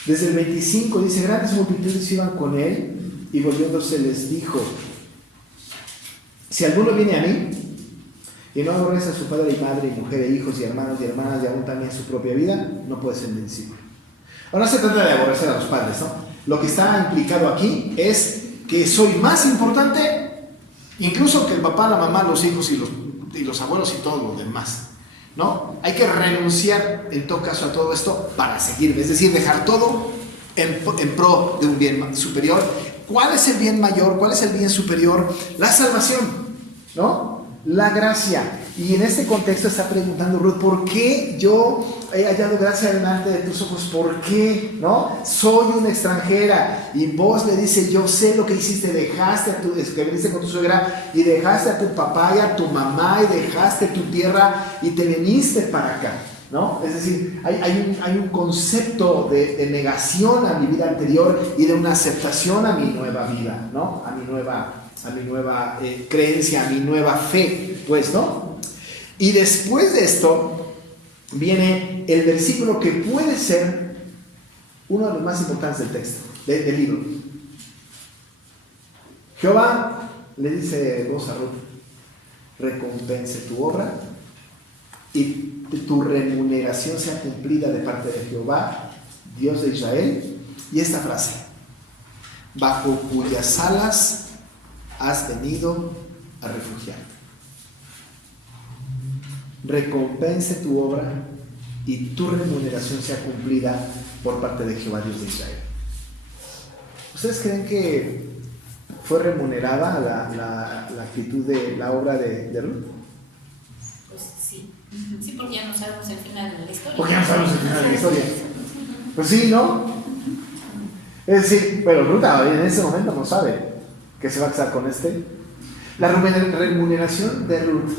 desde el 25 dice, grandes multitudes iban con él, y volviéndose les dijo, si alguno viene a mí y no aborrece a su padre y madre y mujer e hijos y hermanos y hermanas y aún también su propia vida, no puede ser mi discípulo. Ahora no se trata de aborrecer a los padres, ¿no? Lo que está implicado aquí es que soy más importante incluso que el papá, la mamá, los hijos y los abuelos y todo lo demás, ¿no? Hay que renunciar en todo caso a todo esto para seguir, es decir, dejar todo en pro de un bien superior. ¿Cuál es el bien mayor? ¿Cuál es el bien superior? La salvación, ¿no? La gracia. Y en este contexto está preguntando Ruth, ¿por qué yo he hallado gracia delante de tus ojos? ¿Por qué? ¿No? Soy una extranjera. Y vos le dice, yo sé lo que hiciste, que viniste con tu suegra, y dejaste a tu papá y a tu mamá, y dejaste tu tierra, y te viniste para acá, ¿no? Es decir, hay un concepto de negación a mi vida anterior y de una aceptación a mi nueva vida, ¿no? A mi nueva creencia, a mi nueva fe, pues, ¿no? Y después de esto viene el versículo que puede ser uno de los más importantes del texto, del libro. Jehová le dice voz a Ruth, recompense tu obra y tu remuneración sea cumplida de parte de Jehová, Dios de Israel. Y esta frase, bajo cuyas alas has venido a refugiarte. Recompense tu obra y tu remuneración sea cumplida por parte de Jehová, Dios de Israel. ¿Ustedes creen que fue remunerada la actitud de la obra de Ruth? Pues sí. Sí, porque ya no sabemos el final de la historia. Porque ya no sabemos el final de la historia. Pues sí, ¿no? Es decir, pero Ruth en ese momento no sabe que se va a casar con este. La remuneración de Ruth,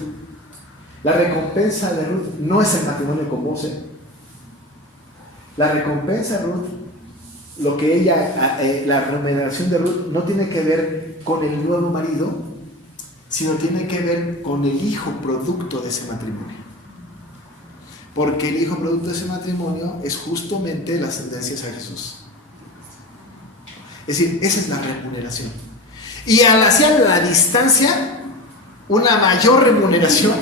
la recompensa de Ruth no es el matrimonio con Boaz. La recompensa de Ruth lo que ella, la remuneración de Ruth no tiene que ver con el nuevo marido, sino tiene que ver con el hijo producto de ese matrimonio. Porque el hijo producto de ese matrimonio es justamente la ascendencia a Jesús. Es decir, esa es la remuneración. Y hacia la distancia, una mayor remuneración,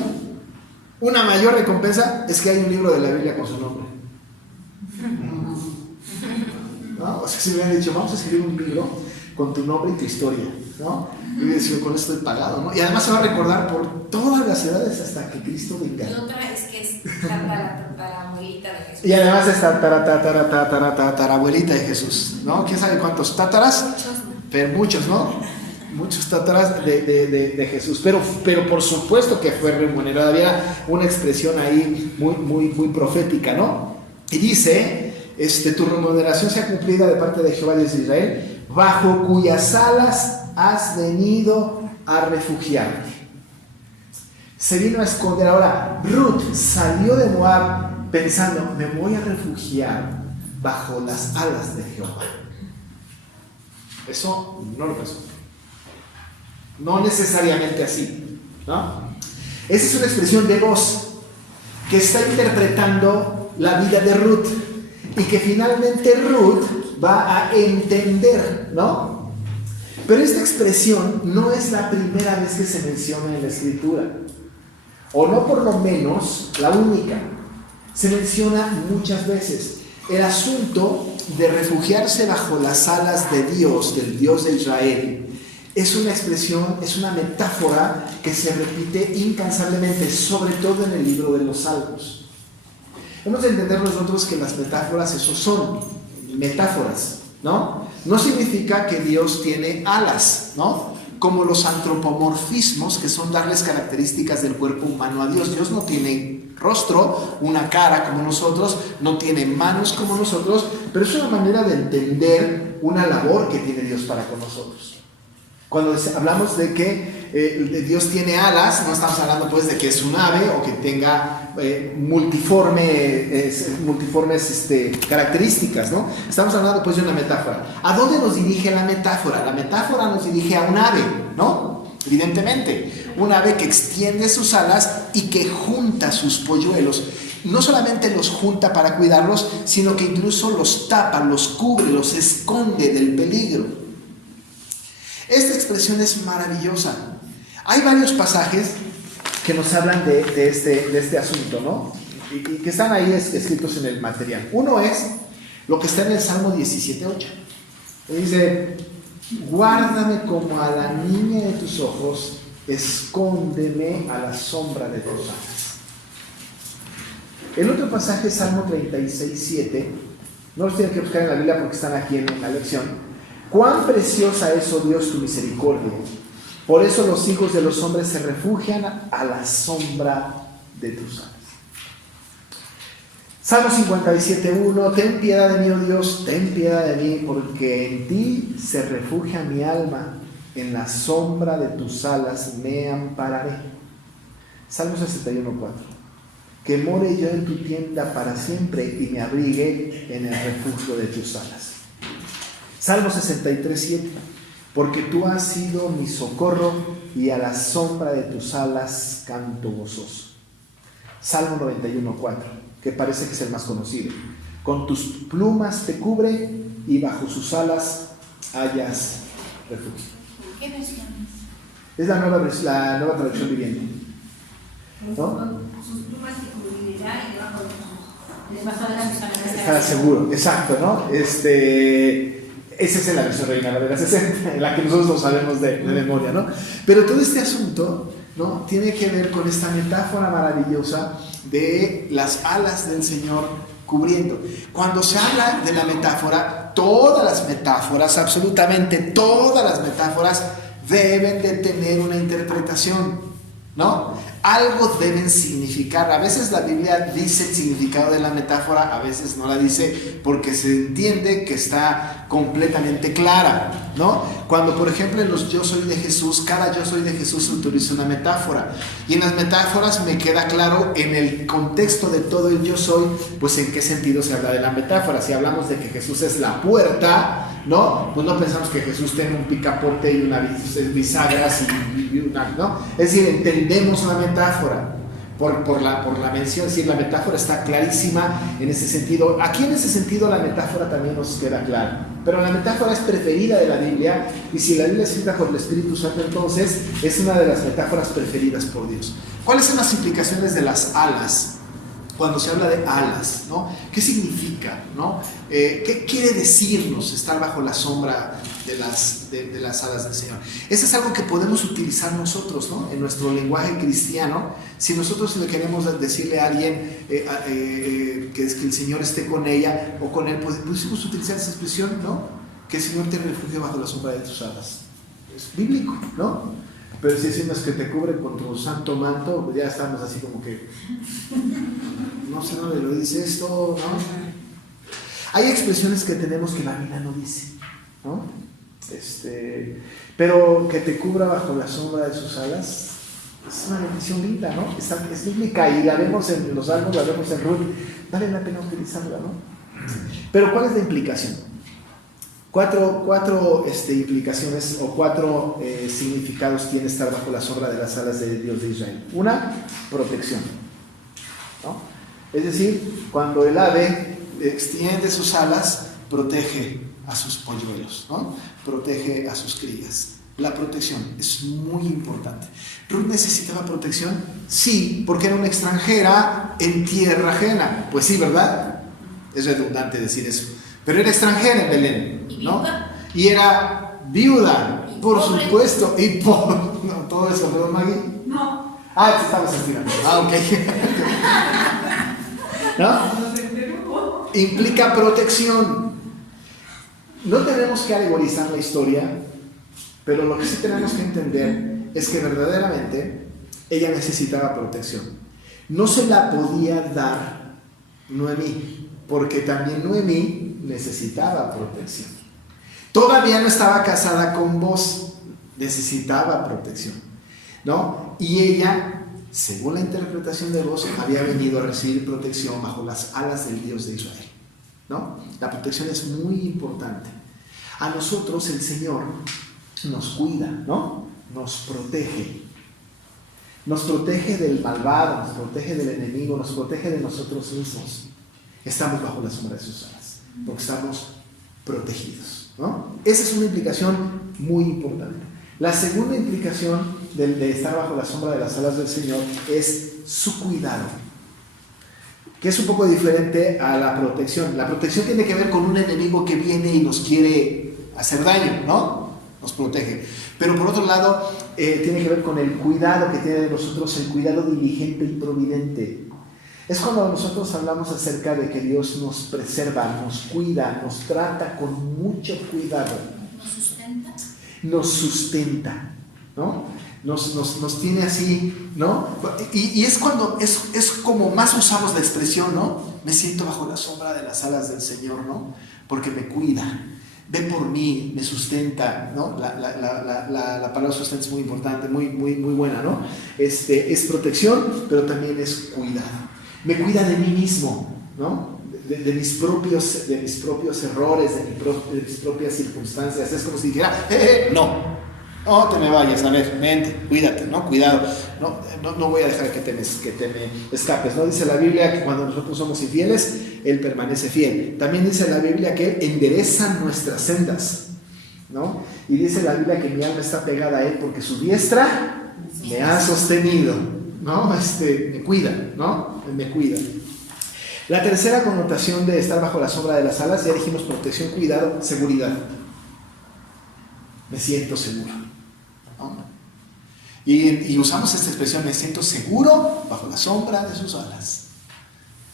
una mayor recompensa, es que hay un libro de la Biblia con su nombre. ¿No? O sea, si me hubieran dicho, vamos a escribir un libro con tu nombre y tu historia, ¿no? Y yo decía, con esto estoy pagado, ¿no? Y además se va a recordar por todas las edades hasta que Cristo venga. Y otra es que es la abuelita de Jesús. Y además es tatarabuelita de Jesús, ¿no? ¿Quién sabe cuántos tátaras? Muchos. Pero muchos, ¿no? Muchos tátaras de Jesús. Pero por supuesto que fue remunerada. Había una expresión ahí muy profética, ¿no? Y dice, tu remuneración sea cumplida de parte de Jehová Dios de Israel, bajo cuyas alas has venido a refugiarte. Se vino a esconder. Ahora, Ruth salió de Moab pensando, me voy a refugiar bajo las alas de Jehová. Eso no lo pensó. No necesariamente así, ¿no? Esa es una expresión de voz que está interpretando la vida de Ruth y que finalmente Ruth va a entender, ¿no? Pero esta expresión no es la primera vez que se menciona en la Escritura, o no por lo menos la única. Se menciona muchas veces. El asunto de refugiarse bajo las alas de Dios, del Dios de Israel, es una expresión, es una metáfora que se repite incansablemente, sobre todo en el libro de los Salmos. Hemos de entender nosotros que las metáforas, eso son metáforas, ¿no? No significa que Dios tiene alas, ¿no? Como los antropomorfismos, que son darles características del cuerpo humano a Dios. Dios no tiene rostro, una cara como nosotros, no tiene manos como nosotros, pero es una manera de entender una labor que tiene Dios para con nosotros. Cuando hablamos de que Dios tiene alas, no estamos hablando pues de que es un ave o que tenga multiformes características, ¿no? Estamos hablando pues de una metáfora. ¿A dónde nos dirige la metáfora? La metáfora nos dirige a un ave, ¿no? Evidentemente, un ave que extiende sus alas y que junta sus polluelos. No solamente los junta para cuidarlos, sino que incluso los tapa, los cubre, los esconde del peligro. Esta expresión es maravillosa. Hay varios pasajes que nos hablan de este asunto, ¿no? Y que están ahí escritos en el material. Uno es lo que está en el Salmo 17:8. Dice, guárdame como a la niña de tus ojos, escóndeme a la sombra de tus alas. El otro pasaje es Salmo 36:7. No los tienen que buscar en la Biblia porque están aquí en la lección. Cuán preciosa es, oh Dios, tu misericordia. Por eso los hijos de los hombres se refugian a la sombra de tus alas. Salmo 57:1. Ten piedad de mí, oh Dios, ten piedad de mí, porque en ti se refugia mi alma. En la sombra de tus alas me ampararé. Salmo 61:4. Que more yo en tu tienda para siempre y me abrigue en el refugio de tus alas. Salmo 63:7. Porque tú has sido mi socorro y a la sombra de tus alas canto gozoso. Salmo 91:4, que parece que es el más conocido. Con tus plumas te cubre y bajo sus alas hallas refugio. ¿Qué versión Es la nueva traducción viviente, ¿no? Sus plumas te cubrirá y debajo de las Está seguro, exacto, ¿no? Esa es la versión Reina Valera 60, en la que nosotros lo sabemos de memoria, ¿no? Pero todo este asunto, ¿no?, tiene que ver con esta metáfora maravillosa de las alas del Señor cubriendo. Cuando se habla de la metáfora, todas las metáforas, absolutamente todas las metáforas, deben de tener una interpretación, ¿no? algo deben significar. A veces la Biblia dice el significado de la metáfora, a veces no la dice porque se entiende que está completamente clara, ¿no? Cuando, por ejemplo, en los yo soy de Jesús, cada yo soy de Jesús utiliza una metáfora. Y en las metáforas me queda claro en el contexto de todo el yo soy, pues en qué sentido se habla de la metáfora. Si hablamos de que Jesús es la puerta, ¿no? Pues no pensamos que Jesús tenga un picaporte y una bisagras y una, ¿no? Es decir, entendemos la metáfora por la mención. Es decir, la metáfora está clarísima en ese sentido. Aquí en ese sentido la metáfora también nos queda clara. Pero la metáfora es preferida de la Biblia, y si la Biblia es escrita por el Espíritu Santo, entonces es una de las metáforas preferidas por Dios. ¿Cuáles son las implicaciones de las alas? Cuando se habla de alas, ¿no? ¿Qué significa, ¿no? ¿Qué quiere decirnos estar bajo la sombra de las alas del Señor? Eso es algo que podemos utilizar nosotros, ¿no? En nuestro lenguaje cristiano. Si nosotros le queremos decirle a alguien que el Señor esté con ella o con él, pues podemos utilizar esa expresión, ¿no? Que el Señor te refugio bajo la sombra de tus alas. Es bíblico, ¿no? Pero si decimos que te cubre con tu santo manto, pues ya estamos así como que no sé dónde lo dice esto, ¿no? Hay expresiones que tenemos que la Biblia no dice, ¿no? Pero que te cubra bajo la sombra de sus alas es una bendición linda, ¿no? Es bíblica y la vemos en los salmos, la vemos en Ruth. Vale la pena utilizarla, ¿no? Pero ¿cuál es la implicación? Cuatro implicaciones o cuatro significados tiene estar bajo la sombra de las alas de Dios de Israel. Una, protección, ¿no? Es decir, cuando el ave extiende sus alas, protege a sus polluelos, ¿no? Protege a sus crías. La protección es muy importante. ¿Ruth necesitaba protección? Sí, porque era una extranjera en tierra ajena. Pues sí, ¿verdad? Es redundante decir eso. Pero era extranjera en Belén, ¿no? Y era viuda, por supuesto. Y no, todo eso, ¿no, Maggie? No. Ah, te estabas estirando. Ah, ok. ¿No? Implica protección. No tenemos que alegorizar la historia, pero lo que sí tenemos que entender es que verdaderamente ella necesitaba protección. No se la podía dar Noemí, porque también Noemí necesitaba protección. Todavía no estaba casada con vos, necesitaba protección, ¿no? Y ella, según la interpretación de vos, había venido a recibir protección bajo las alas del Dios de Israel, ¿no? La protección es muy importante. A nosotros el Señor nos cuida, ¿no? Nos protege. Nos protege del malvado, nos protege del enemigo, nos protege de nosotros mismos. Estamos bajo la sombra de sus alas, porque estamos protegidos, ¿no? Esa es una implicación muy importante. La segunda implicación de estar bajo la sombra de las alas del Señor es su cuidado, que es un poco diferente a la protección. La protección tiene que ver con un enemigo que viene y nos quiere hacer daño, ¿no? Nos protege. Pero por otro lado, tiene que ver con el cuidado que tiene de nosotros, el cuidado diligente y providente. Es cuando nosotros hablamos acerca de que Dios nos preserva, nos cuida, nos trata con mucho cuidado. ¿Nos sustenta? Nos sustenta, ¿no? Nos tiene así, ¿no? Y es cuando, es como más usamos la expresión, ¿no? Me siento bajo la sombra de las alas del Señor, ¿no? Porque me cuida, ve por mí, me sustenta, ¿no? La palabra sustenta es muy importante, muy buena, ¿no? Es protección, pero también es cuidado. Me cuida de mí mismo, ¿no? De mis propios errores, de mis propias circunstancias. Es como si dijera, no te me vayas, a ver, vente, cuídate, ¿no? Cuidado, no voy a dejar que te me escapes, ¿no? Dice la Biblia que cuando nosotros somos infieles, Él permanece fiel. También dice la Biblia que Él endereza nuestras sendas, ¿no? Y dice la Biblia que mi alma está pegada a Él porque su diestra me ha sostenido, ¿no? Me cuida, ¿no? Me cuida. La tercera connotación de estar bajo la sombra de las alas, ya dijimos protección, cuidado, seguridad. Me siento seguro, ¿no? Y usamos esta expresión, me siento seguro bajo la sombra de sus alas.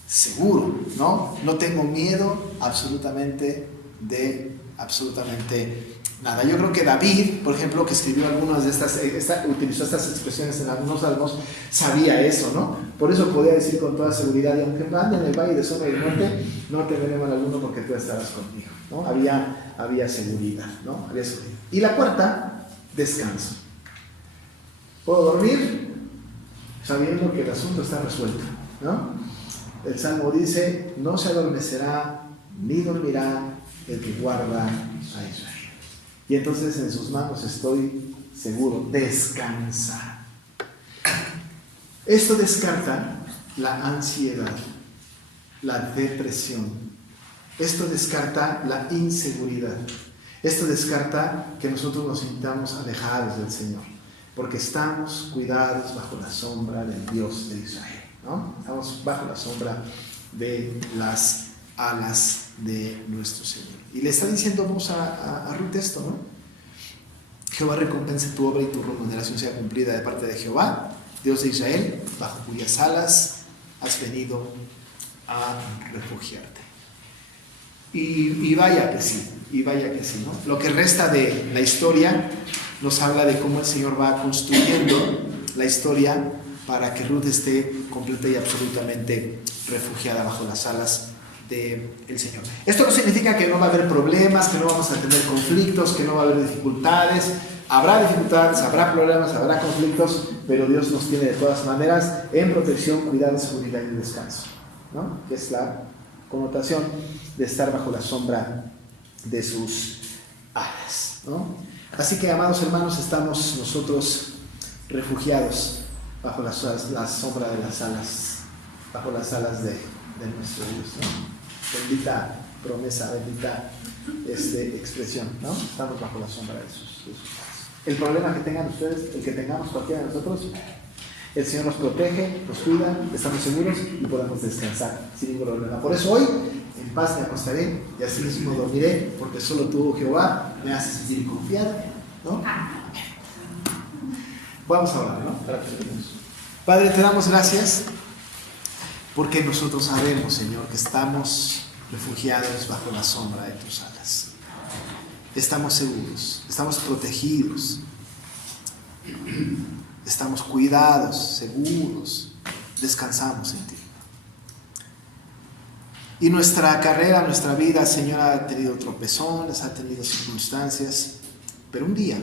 Seguro, ¿no? No tengo miedo absolutamente nada. Yo creo que David, por ejemplo, que escribió algunas de utilizó estas expresiones en algunos salmos, sabía eso, ¿no? Por eso podía decir con toda seguridad, y aunque ande en el valle de sombra y muerte, no temeré mal alguno porque tú estarás conmigo, ¿no? Había seguridad, ¿no? Había seguridad. Y la cuarta, descanso. ¿Puedo dormir? Sabiendo que el asunto está resuelto, ¿no? El Salmo dice, no se adormecerá ni dormirá el que guarda a Israel. Y entonces en sus manos estoy seguro, descansa. Esto descarta la ansiedad, la depresión. Esto descarta la inseguridad. Esto descarta que nosotros nos sintamos alejados del Señor, porque estamos cuidados bajo la sombra del Dios de Israel, ¿no? Estamos bajo la sombra de las alas de nuestro Señor. Y le está diciendo vamos a Ruth esto, ¿no? Jehová recompense tu obra y tu remuneración sea cumplida de parte de Jehová, Dios de Israel, bajo cuyas alas has venido a refugiarte. Y vaya que sí, ¿no? Lo que resta de la historia nos habla de cómo el Señor va construyendo la historia para que Ruth esté completa y absolutamente refugiada bajo las alas del Señor. Esto no significa que no va a haber problemas, que no vamos a tener conflictos, que no va a haber dificultades. Habrá dificultades, habrá problemas, habrá conflictos, pero Dios nos tiene de todas maneras en protección, cuidado, seguridad y descanso, ¿no? Que es la connotación de estar bajo la sombra de sus alas, ¿no? Así que, amados hermanos, estamos nosotros refugiados bajo la sombra de las alas, bajo las alas de nuestro Dios, ¿no? Bendita promesa, bendita expresión, ¿no? Estamos bajo la sombra de sus alas. El problema que tengan ustedes, el que tengamos cualquiera de nosotros, el Señor nos protege, nos cuida, estamos seguros y podemos descansar sin ningún problema. Por eso hoy, en paz me acostaré y así mismo dormiré, porque solo tú, Jehová, me haces sentir confiado, ¿no? Vamos a orar, ¿no? Para que terminemos. Padre, te damos gracias porque nosotros sabemos, Señor, que estamos refugiados bajo la sombra de tus alas. Estamos seguros, estamos protegidos, estamos cuidados, seguros, descansamos en ti. Y nuestra carrera, nuestra vida, Señor, ha tenido tropezones, ha tenido circunstancias, pero un día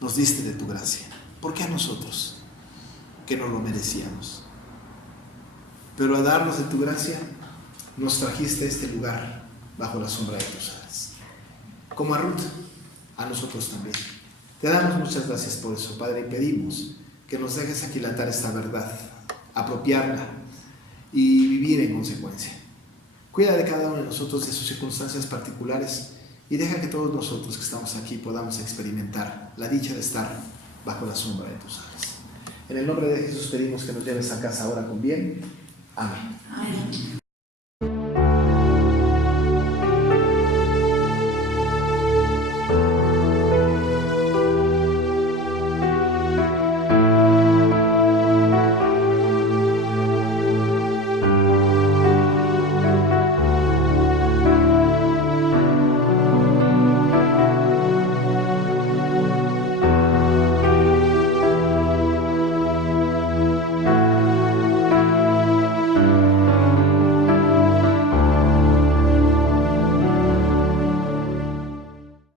nos diste de tu gracia. ¿Por qué a nosotros? Que no lo merecíamos. Pero al darnos de tu gracia, nos trajiste a este lugar bajo la sombra de tus alas. Como a Ruth, a nosotros también. Te damos muchas gracias por eso, Padre, y pedimos que nos dejes aquilatar esta verdad, apropiarla y vivir en consecuencia. Cuida de cada uno de nosotros de sus circunstancias particulares y deja que todos nosotros que estamos aquí podamos experimentar la dicha de estar bajo la sombra de tus alas. En el nombre de Jesús pedimos que nos lleves a casa ahora con bien. Amén. Amén.